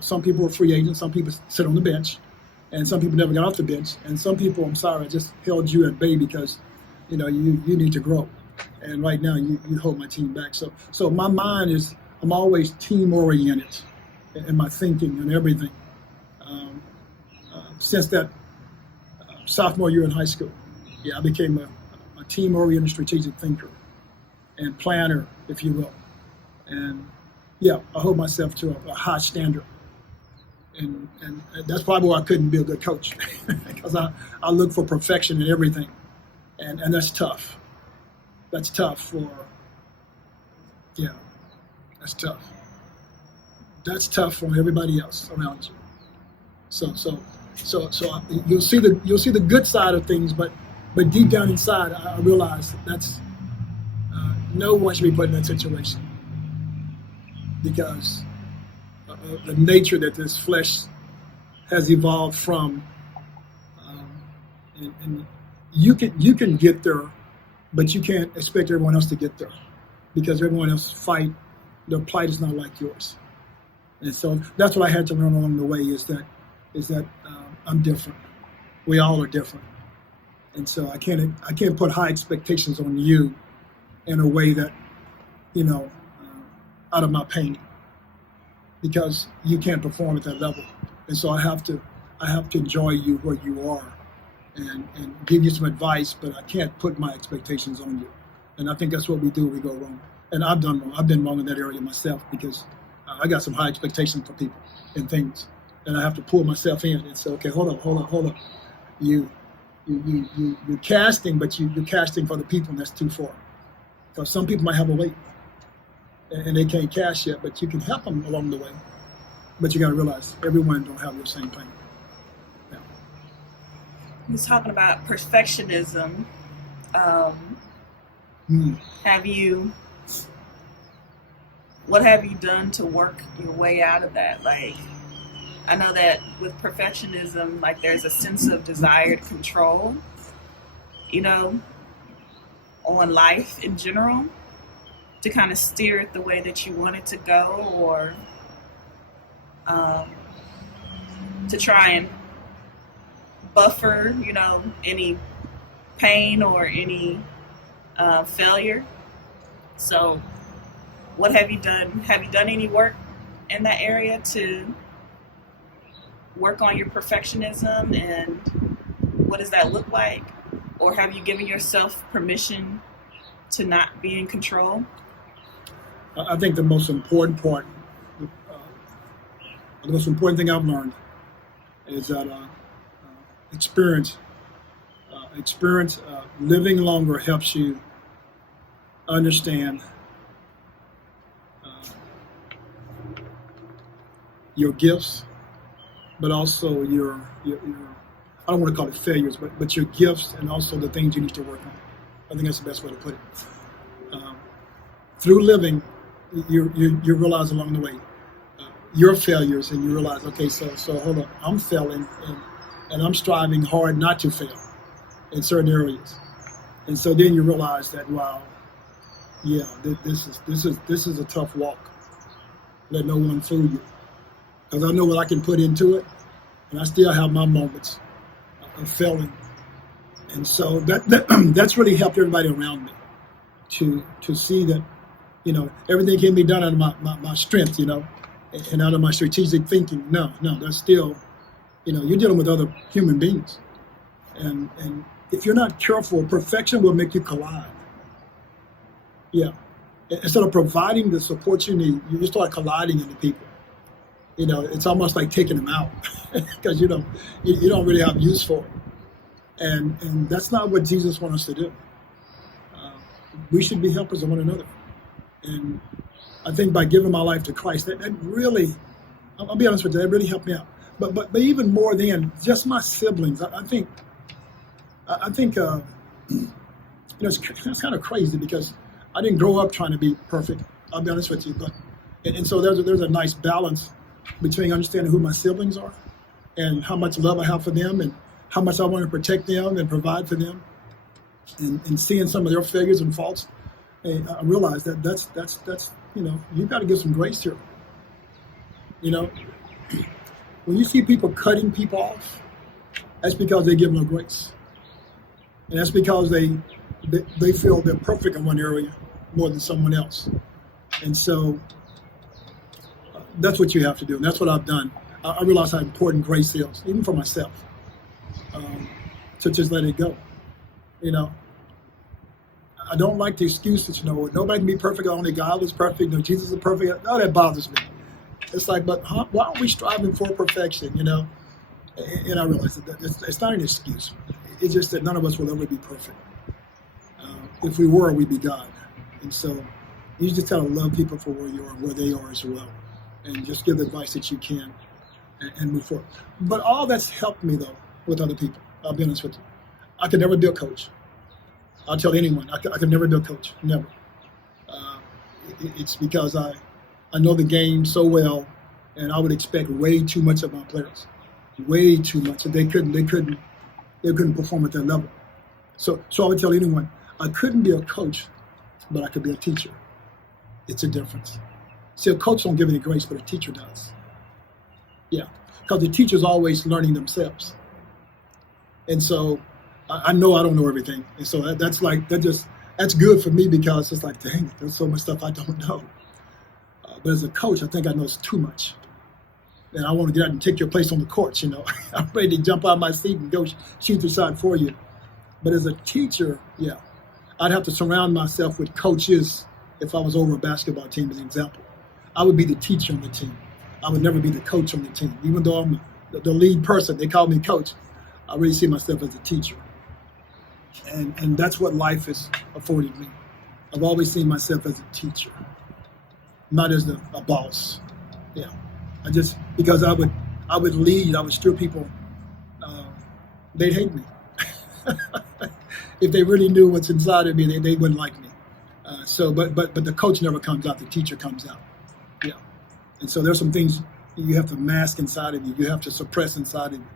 some people were free agents, some people sit on the bench, and some people never got off the bench, and some people, I'm sorry, I just held you at bay because you need to grow, and right now you hold my team back. So my mind is I'm always team oriented in my thinking and everything. Since that sophomore year in high school, yeah, I became a team oriented strategic thinker and planner, if you will. And yeah, I hold myself to a high standard. And that's probably why I couldn't be a good coach because I look for perfection in everything. And that's tough. That's tough that's tough. That's tough for everybody else around you. So you'll see the good side of things, but deep down inside, I realize that's no one should be put in that situation because the nature that this flesh has evolved from, and you can get there, but you can't expect everyone else to get there because everyone else's their plight is not like yours. And so that's what I had to learn along the way is that I'm different. We all are different. And so I can't put high expectations on you in a way that, out of my pain, because you can't perform at that level. And so I have to enjoy you where you are and give you some advice, but I can't put my expectations on you. And I think that's what we do when we go wrong. And I've done wrong. I've been wrong in that area myself because I got some high expectations for people and things. And I have to pull myself in and say, okay, hold on. You're casting, but you're casting for the people, and that's too far. Because some people might have a weight and they can't cast yet, but you can help them along the way. But you got to realize everyone don't have the same thing. Yeah. He was talking about perfectionism. What have you done to work your way out of that? Like, I know that with perfectionism, like there's a sense of desired control, on life in general, to kind of steer it the way that you want it to go, or to try and buffer, any pain or any failure. So what have you done? Have you done any work in that area to work on your perfectionism, and what does that look like? Or have you given yourself permission to not be in control? I think the most important thing I've learned is that experience living longer helps you understand your gifts, but also your I don't want to call it failures, but your gifts and also the things you need to work on. I think that's the best way to put it. Through living, you realize along the way your failures, and you realize, okay, so hold on, I'm failing, and I'm striving hard not to fail in certain areas, and so then you realize that, wow, yeah, this is a tough walk. Let no one fool you, because I know what I can put into it, and I still have my moments of failing, and so that's really helped everybody around me to see that, everything can be done out of my strength, and out of my strategic thinking. No, that's still, you're dealing with other human beings. And if you're not careful, perfection will make you collide. Yeah. Instead of providing the support you need, you start colliding into people. It's almost like taking them out because you don't really have use for it. And that's not what Jesus wants us to do. We should be helpers of one another. And I think by giving my life to Christ, that really, I'll be honest with you, that really helped me out. But even more than just my siblings, I think it's kind of crazy because I didn't grow up trying to be perfect. I'll be honest with you, and so there's a nice balance between understanding who my siblings are and how much love I have for them and how much I want to protect them and provide for them, and seeing some of their failures and faults. And I realize that's you got to give some grace here. When you see people cutting people off, that's because they give no grace, and that's because they feel they're perfect in one area more than someone else. And so that's what you have to do. And that's what I've done. I realize how important grace is, even for myself, to just let it go. You know, I don't like the excuses, you know, nobody can be perfect, only God is perfect, no, Jesus is perfect. All that bothers me. It's like, but why aren't we striving for perfection, you know? And I realize that it's not an excuse. It's just that none of us will ever be perfect. If we were, we'd be God. And so you just gotta love people for where you are and where they are as well. And just give the advice that you can and move forward. But all that's helped me, though, with other people. I'll be honest with you. I could never be a coach. I'll tell anyone, I could never be a coach, never. It's because I know the game so well, and I would expect way too much of my players, way too much. They couldn't perform at that level. So I would tell anyone, I couldn't be a coach, but I could be a teacher. It's a difference. See, a coach don't give any grace, but a teacher does. Yeah, because the teacher's always learning themselves. And so I know I don't know everything. And so that's good for me, because it's like, dang, there's so much stuff I don't know. But as a coach, I think I know too much. And I want to get out and take your place on the court, you know. I'm ready to jump out of my seat and go shoot the shot for you. But as a teacher, yeah, I'd have to surround myself with coaches if I was over a basketball team, as an example. I would be the teacher on the team. I would never be the coach on the team. Even though I'm the lead person, they call me coach. I really see myself as a teacher. And that's what life has afforded me. I've always seen myself as a teacher, not as a boss. Yeah, because I would lead, I would steer people. They'd hate me. If they really knew what's inside of me, they wouldn't like me. But the coach never comes out. The teacher comes out. Yeah, and so there's some things you have to mask inside of you. You have to suppress inside of you.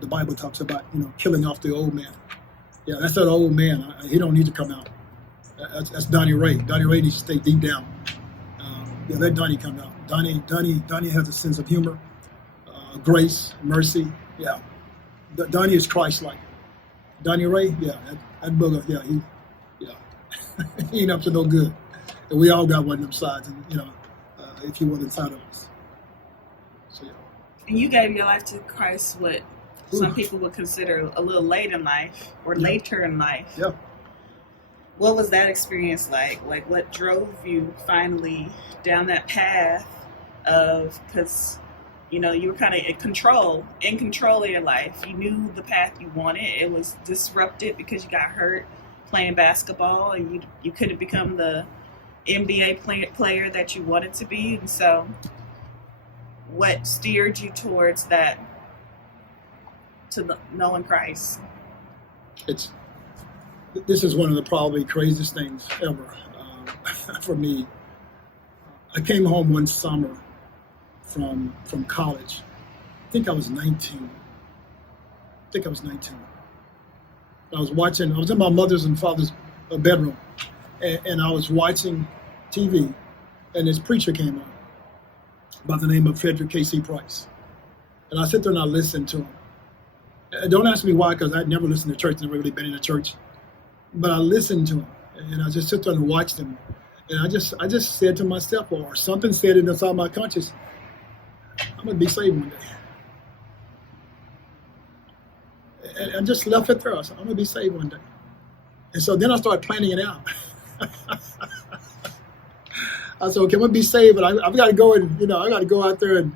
The Bible talks about, you know, killing off the old man. Yeah, that's that old man. He don't need to come out. That's Donnie Ray. Donnie Ray needs to stay deep down. Yeah, let Donnie come out. Donnie has a sense of humor, grace, mercy. Yeah, Donnie is Christ-like. Donnie Ray, yeah, that booger, yeah, he ain't up to no good. And we all got one of them sides, and you know, if you will, inside of us. So yeah. And you gave your life to Christ, what some people would consider a little late in life or later in life. Yeah. What was that experience like? Like, what drove you finally down that path of, because, you know, you were kind of in control of your life. You knew the path you wanted. It was disrupted because you got hurt playing basketball, and you couldn't become the NBA player that you wanted to be. And so what steered you towards that, to knowing Christ? This is one of the probably craziest things ever for me. I came home one summer from college. I think I was 19. I was in my mother's and father's bedroom, and I was watching TV, and this preacher came on by the name of Frederick K.C. Price. And I sit there and I listened to him. And don't ask me why, because I'd never listened to church, never really been in a church. But I listened to him, and I just sit there and watched him. And I just said to myself, or something said it inside my conscience, I'm going to be saved one day. And I just left it there. I said, I'm going to be saved one day. And so then I started planning it out. I said, okay, I'm going to be saved, but I've got to go and, you know, I got to go out there and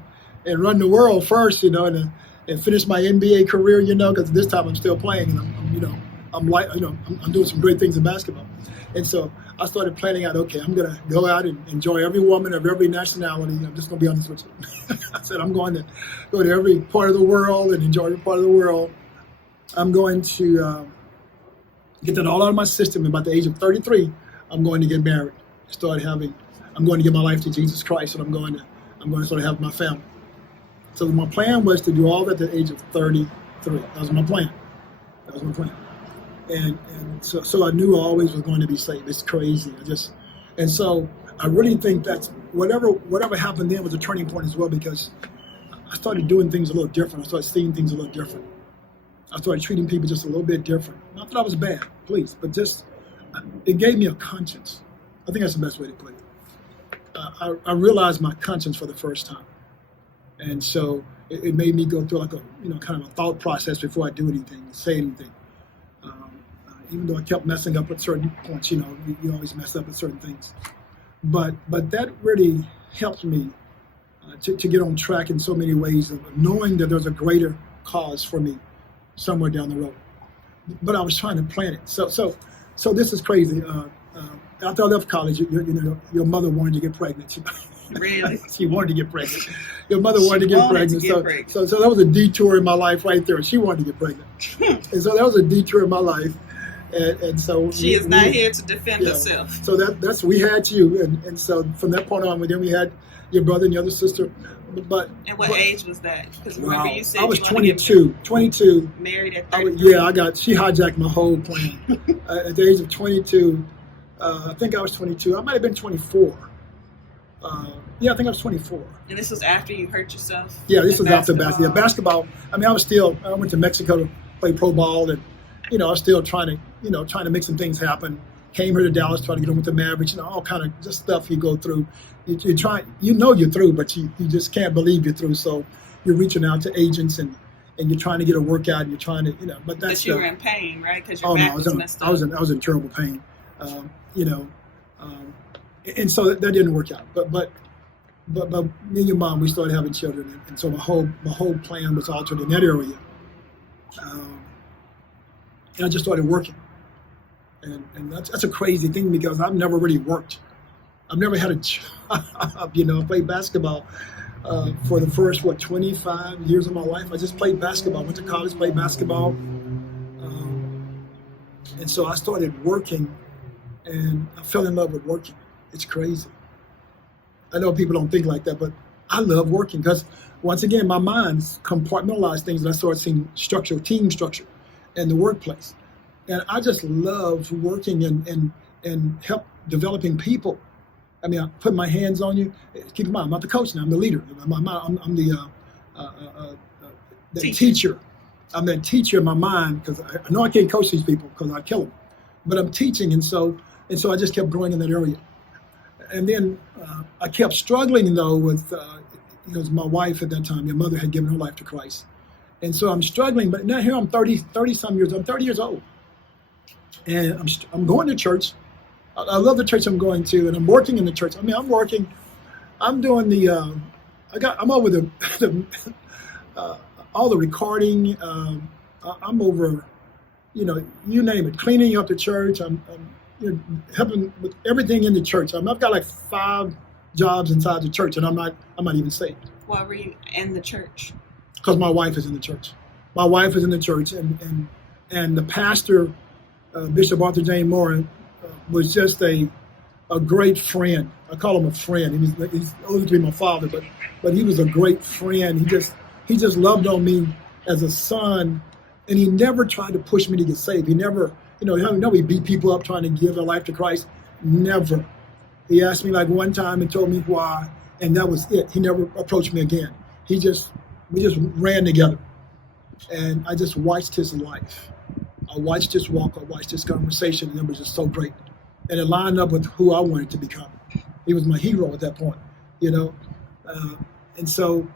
run the world first, you know, and finish my NBA career, you know, because this time I'm still playing, and I'm doing some great things in basketball. And so I started planning out, okay, I'm going to go out and enjoy every woman of every nationality. I'm just going to be honest with you. I said, I'm going to go to every part of the world and enjoy every part of the world. I'm going to get that all out of my system. And by the age of 33, I'm going to get married. I'm going to give my life to Jesus Christ, and I'm going to sort of have my family. So my plan was to do all that at the age of 33. That was my plan. And so I knew I always was going to be saved. It's crazy. And so I really think that's whatever happened then was a turning point as well, because I started doing things a little different. I started seeing things a little different. I started treating people just a little bit different. Not that I was bad, please, but just it gave me a conscience. I think that's the best way to put it. I realized my conscience for the first time. And so it made me go through like a, kind of a thought process before I do anything, say anything. Even though I kept messing up at certain points, you always mess up at certain things. But that really helped me to get on track in so many ways of knowing that there's a greater cause for me somewhere down the road. But I was trying to plan it. So this is crazy. After I left college, your mother wanted to get pregnant. Really? She wanted to get pregnant. Your mother wanted to get pregnant. So that was a detour in my life right there. She wanted to get pregnant. And so that was a detour in my life. And so she is not here to defend herself. So that's we had you, and so from that point on, then we had your brother and your other sister. And what age was that? Because remember you said I was 22. Married at 30. She hijacked my whole plan. At the age of 22, I think I was 22. I might have been 24. I think I was 24. And this was after you hurt yourself? Yeah, this was after basketball. Yeah, basketball. I went to Mexico to play pro ball, and I was still trying to make some things happen. Came here to Dallas, trying to get on with the Mavericks, all kind of just stuff you go through. You're trying, you're through, but you just can't believe you're through. So you're reaching out to agents and you're trying to get a workout, and you're trying to, but that's. But you were in pain, right? Because your back was messed up. I was in terrible pain, and so that didn't work out. But me and your mom, we started having children, and so my whole plan was altered in that area. And I just started working. And that's a crazy thing because I've never really worked. I've never had a job, I played basketball for the first, 25 years of my life. I just played basketball. Went to college, played basketball. And so I started working, and I fell in love with working. It's crazy. I know people don't think like that, but I love working because, once again, my mind's compartmentalized things, and I started seeing structure, team structure in the workplace. And I just love working and help developing people. I mean, I put my hands on you. Keep in mind, I'm not the coach now. I'm the leader. I'm the teacher. I'm that teacher in my mind because I know I can't coach these people because I kill them. But I'm teaching, and so I just kept growing in that area. And then I kept struggling though with because my wife at that time, your mother had given her life to Christ, and so I'm struggling. But now here I'm 30 some years. I'm 30 years old. And I'm going to church. I love the church I'm going to, and I'm working in the church. I mean, I'm working. I'm doing the. I'm over the all the recording. I'm over, you name it, cleaning up the church. I'm helping with everything in the church. I've got like 5 jobs inside the church, and I'm not even saved. Why were you in the church? Because my wife is in the church. My wife is in the church, and the pastor. Bishop Arthur Jane Moore was just a great friend. I call him a friend. He's older to be my father, but he was a great friend. He just loved on me as a son, and he never tried to push me to get saved. He never, he beat people up trying to give their life to Christ. Never. He asked me like one time and told me why, and that was it. He never approached me again. We just ran together, and I just watched his life. I watched his walk, I watched his conversation, and it was just so great. And it lined up with who I wanted to become. He was my hero at that point, And so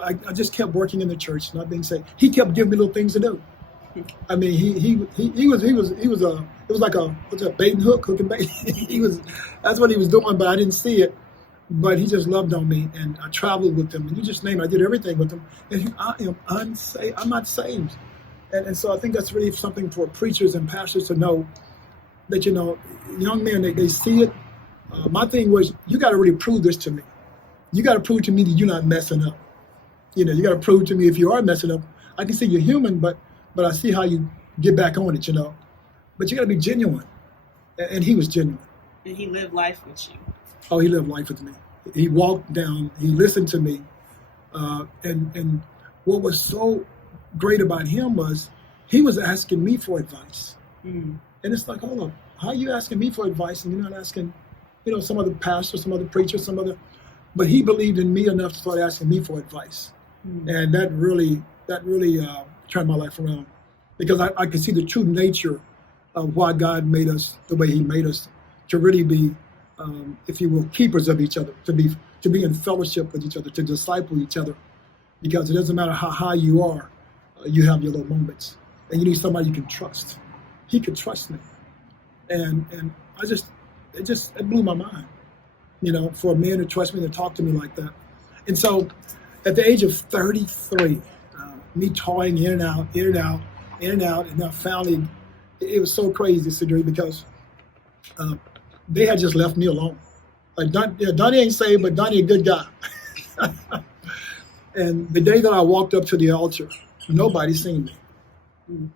I just kept working in the church, not being saved. He kept giving me little things to do. I mean, he was like a bait and hook, hook and bait. That's what he was doing, but I didn't see it. But he just loved on me, and I traveled with him, and you just name it, I did everything with him. And I am unsaved. I'm not saved. And so I think that's really something for preachers and pastors to know that, young men, they see it. My thing was, you got to really prove this to me. You got to prove to me that you're not messing up. You got to prove to me if you are messing up. I can see you're human, but I see how you get back on it, But you got to be genuine. And he was genuine. And he lived life with you. Oh, he lived life with me. He walked down, he listened to me. And what was so great about him was he was asking me for advice. And it's like, hold on, how are you asking me for advice and you're not asking, some other pastor, some other preacher, but he believed in me enough to start asking me for advice. And that really turned my life around because I could see the true nature of why God made us the way he made us, to really be if you will, keepers of each other, to be in fellowship with each other, to disciple each other, because it doesn't matter how high you are, you have your low moments, and you need somebody you can trust. He could trust me, and it blew my mind, for a man to trust me, to talk to me like that. And so, at the age of 33, me toying in and out, in and out, in and out, and now finally, it was so crazy, Cedric, because they had just left me alone. Like Donnie ain't saved, but Donnie a good guy. And the day that I walked up to the altar, nobody seen me.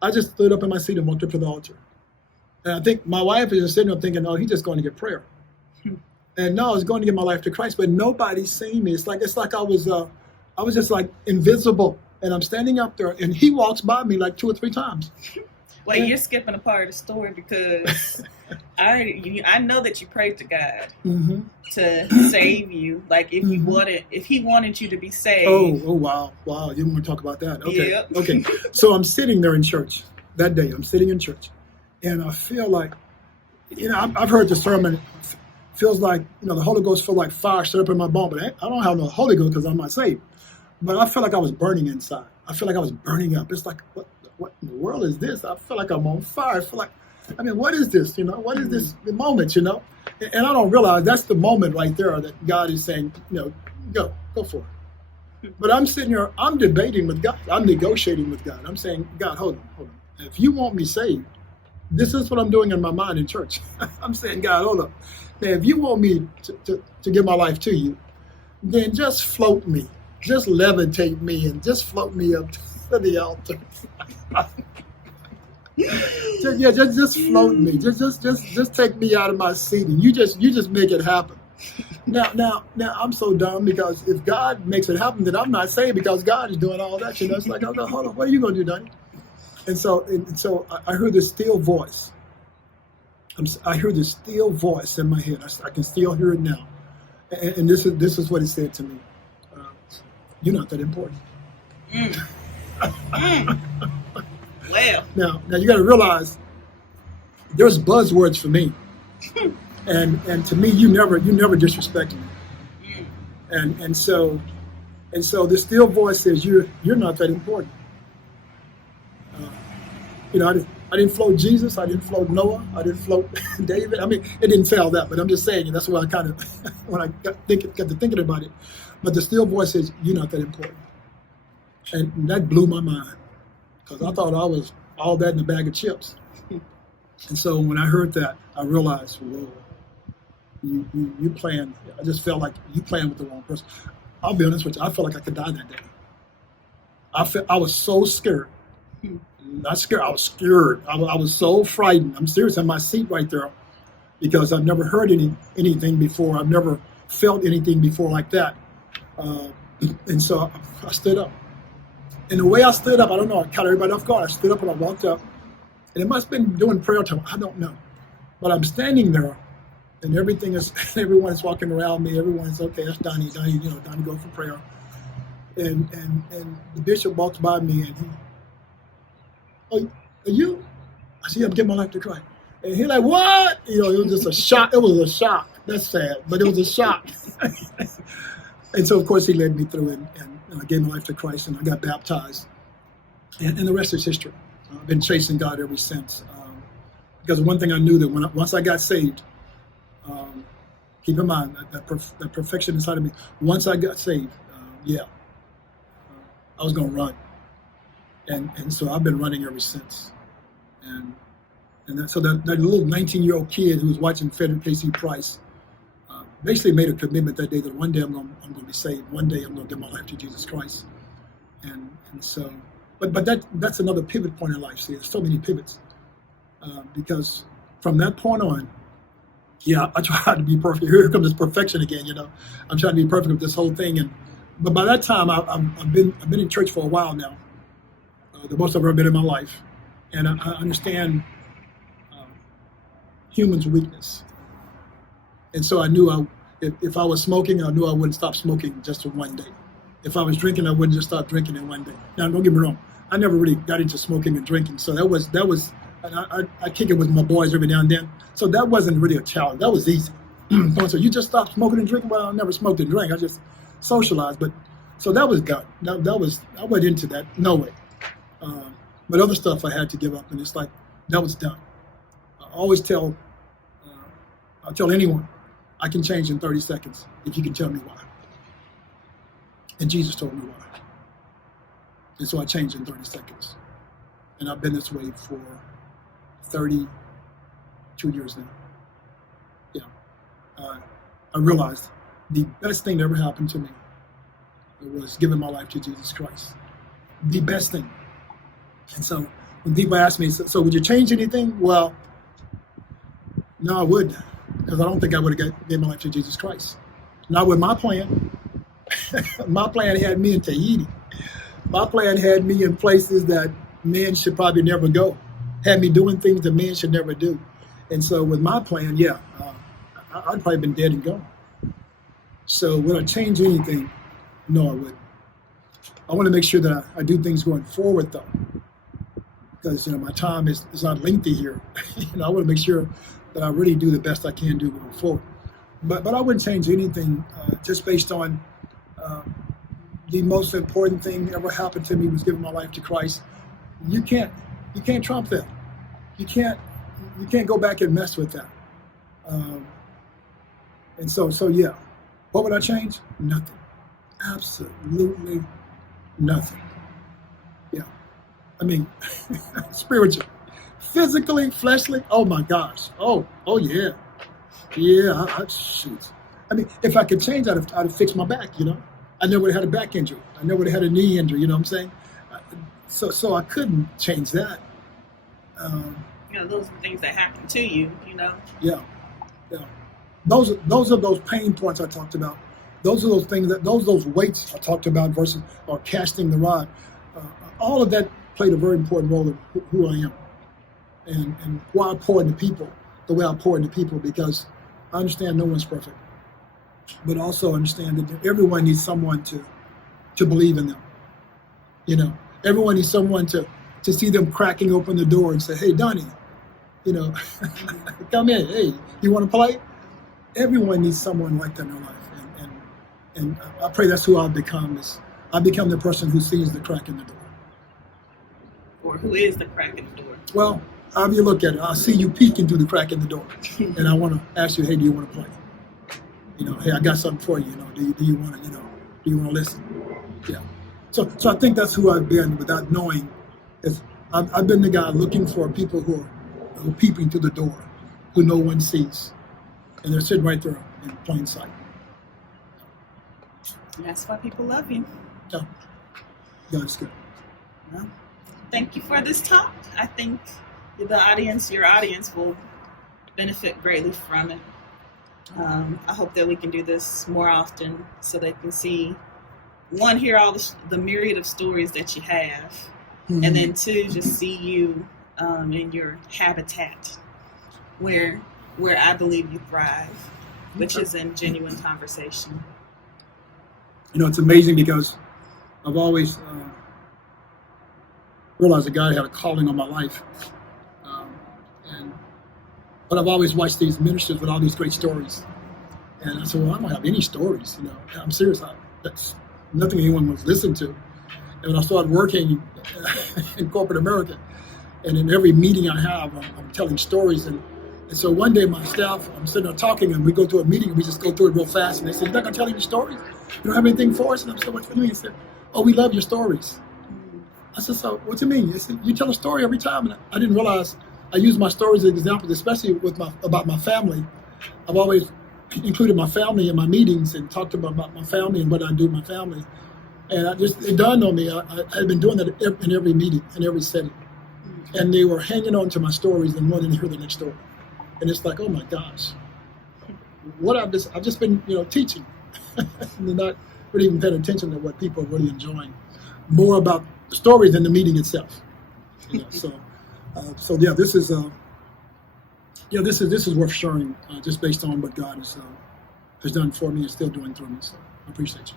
I just stood up in my seat and walked up to the altar. And I think my wife is just sitting there thinking, oh, he's just going to get prayer. And no, I was going to give my life to Christ, but nobody seen me. It's like I was just like invisible. And I'm standing up there, and he walks by me like 2 or 3 times. Wait, you're skipping a part of the story, because I know that you prayed to God to save you. Like if he wanted you to be saved. Oh, wow. You want to talk about that? Okay. Yep. Okay. So I'm sitting there in church that day. I'm sitting in church, and I feel like, I've heard the sermon. Feels like, the Holy Ghost feel like fire shut up in my bone, but I don't have no Holy Ghost because I'm not saved. But I feel like I was burning inside. I feel like I was burning up. It's like, what in the world is this? I feel like I'm on fire. I feel like, what is this? What is this moment? And I don't realize that's the moment right there that God is saying, go for it. But I'm sitting here, I'm debating with God. I'm negotiating with God. I'm saying, God, hold on. If you want me saved, this is what I'm doing in my mind in church. I'm saying, God, hold up. Now, if you want me to give my life to you, then just float me. Just levitate me and just float me up to the altar. just float me. Just take me out of my seat, and you just make it happen. Now I'm so dumb, because if God makes it happen, then I'm not saved, because God is doing all that. It's like, oh, hold on, what are you gonna do, Donnie? And so I heard this still voice. I heard this still voice in my head. I can still hear it now, and this is what it said to me. You're not that important. Well, now you got to realize there's buzzwords for me, and to me, you never disrespected me, and so the still voice says you're not that important. I didn't float Jesus. I didn't float Noah. I didn't float David. It didn't fail that, but I'm just saying, and that's what I kind of when I got to thinking about it. But the still voice says, you're not that important. And that blew my mind, because I thought I was all that in a bag of chips. And so when I heard that, I realized, whoa, you playing. I just felt like you playing with the wrong person. I'll be honest with you. I felt like I could die that day. I was so scared. Not scared. I was scared. I was so frightened. I'm serious, in my seat right there, because I've never heard anything before. I've never felt anything before like that. And so I stood up. And the way I stood up, I don't know, I caught everybody off guard. I stood up and I walked up. And it must have been doing prayer time. I don't know. But I'm standing there, and everyone's walking around me. Everyone's, okay, that's Donnie, Donnie go for prayer. And the bishop walks by me, and he, oh, are you? I see, I'm giving my life to Christ. And he's like, what? It was just a shock. It was a shock. That's sad, but it was a shock. And so, of course, he led me through it, and I gave my life to Christ, and I got baptized. And the rest is history. I've been chasing God ever since. Because one thing I knew, that once I got saved, keep in mind that perfection inside of me. Once I got saved, I was going to run. And so I've been running ever since. And so that little 19-year-old kid who was watching Frederick K.C. Price basically made a commitment that day that one day I'm going to be saved. One day I'm going to give my life to Jesus Christ. And so, but that's another pivot point in life. See, there's so many pivots. Because from that point on, I tried to be perfect. Here comes this perfection again. I'm trying to be perfect with this whole thing. But by that time, I've been in church for a while now, the most I've ever been in my life, and I understand humans' weakness. And so I knew if I was smoking, I knew I wouldn't stop smoking just for one day. If I was drinking, I wouldn't just stop drinking in one day. Now, don't get me wrong, I never really got into smoking and drinking, so that was. And I kick it with my boys every now and then. So that wasn't really a challenge. That was easy. So you just stopped smoking and drinking? Well, I never smoked and drank. I just socialized. But so that was done. I went into that. No way. But other stuff I had to give up, and it's like that was done. I always tell anyone, I can change in 30 seconds if you can tell me why. And Jesus told me why. And so I changed in 30 seconds. And I've been this way for 32 years now. Yeah. I realized the best thing that ever happened to me was giving my life to Jesus Christ. The best thing. And so when people ask me, so would you change anything? Well, no, I wouldn't. Because I don't think I would have gave my life to Jesus Christ. Not with my plan. My plan had me in Tahiti. My plan had me in places that men should probably never go. Had me doing things that men should never do. And so with my plan, I'd probably been dead and gone. So would I change anything? No, I wouldn't. I want to make sure that I do things going forward, though. Because, my time is not lengthy here. I want to make sure that I really do the best I can do going forward. But I wouldn't change anything just based on the most important thing that ever happened to me was giving my life to Christ. You can't trump that. You can't go back and mess with that. And so yeah. What would I change? Nothing. Absolutely nothing. Yeah. I mean, spiritual, physically, fleshly. Oh my gosh. Oh yeah. Yeah. Shoot. I mean, if I could change, I'd have fixed my back. I never would have had a back injury. I never would have had a knee injury. You know what I'm saying? So I couldn't change that. Those are things that happen to you. Yeah. Those are those pain points I talked about. Those are those things those weights I talked about versus or casting the rod. All of that played a very important role in who I am and why I pour into people the way I pour into people, because I understand no one's perfect, but also understand that everyone needs someone to believe in them. Everyone needs someone to see them cracking open the door and say, "Hey, Donnie, come in. Hey, you want to play?" Everyone needs someone like that in their life, and I pray that's who I've become. I've become the person who sees the crack in the door. Or who is the crack in the door? Well, however you look at it, I see you peeking through the crack in the door, and I want to ask you, hey, do you want to play? Hey, I got something for you. Do you want to? Do you want to listen? Yeah. So I think that's who I've been without knowing. I've been the guy looking for people who are peeping through the door, who no one sees, and they're sitting right there in plain sight. And that's why people love you. Yeah. God is good. Well, thank you for this talk. I think your audience will benefit greatly from it. I hope that we can do this more often so they can see, one, hear all the myriad of stories that you have, mm-hmm. and then two, just see you in your habitat where I believe you thrive, which is in genuine conversation. It's amazing because I've always realized that God had a calling on my life. But I've always watched these ministers with all these great stories. And I said, well, I don't have any stories. I'm serious. That's nothing anyone wants to listen to. And when I started working in corporate America, and in every meeting I have, I'm telling stories. And so one day my staff, I'm sitting there talking, and we go to a meeting, and we just go through it real fast. And they say, you're not going to tell any stories? You don't have anything for us? And I'm saying, what do you mean? He said, oh, we love your stories. I said, so what do you mean? He said, you tell a story every time. And I didn't realize I use my stories as examples, especially about my family. I've always included my family in my meetings and talked about my family and what I do with my family. And it dawned on me, I had been doing that in every meeting, in every setting. And they were hanging on to my stories and wanting to hear the next story. And it's like, oh my gosh, I've just been, teaching. And they're not really even paying attention to what people are really enjoying. More about the story than the meeting itself. So yeah, this is worth sharing just based on what God has done for me and still doing through me. So I appreciate you.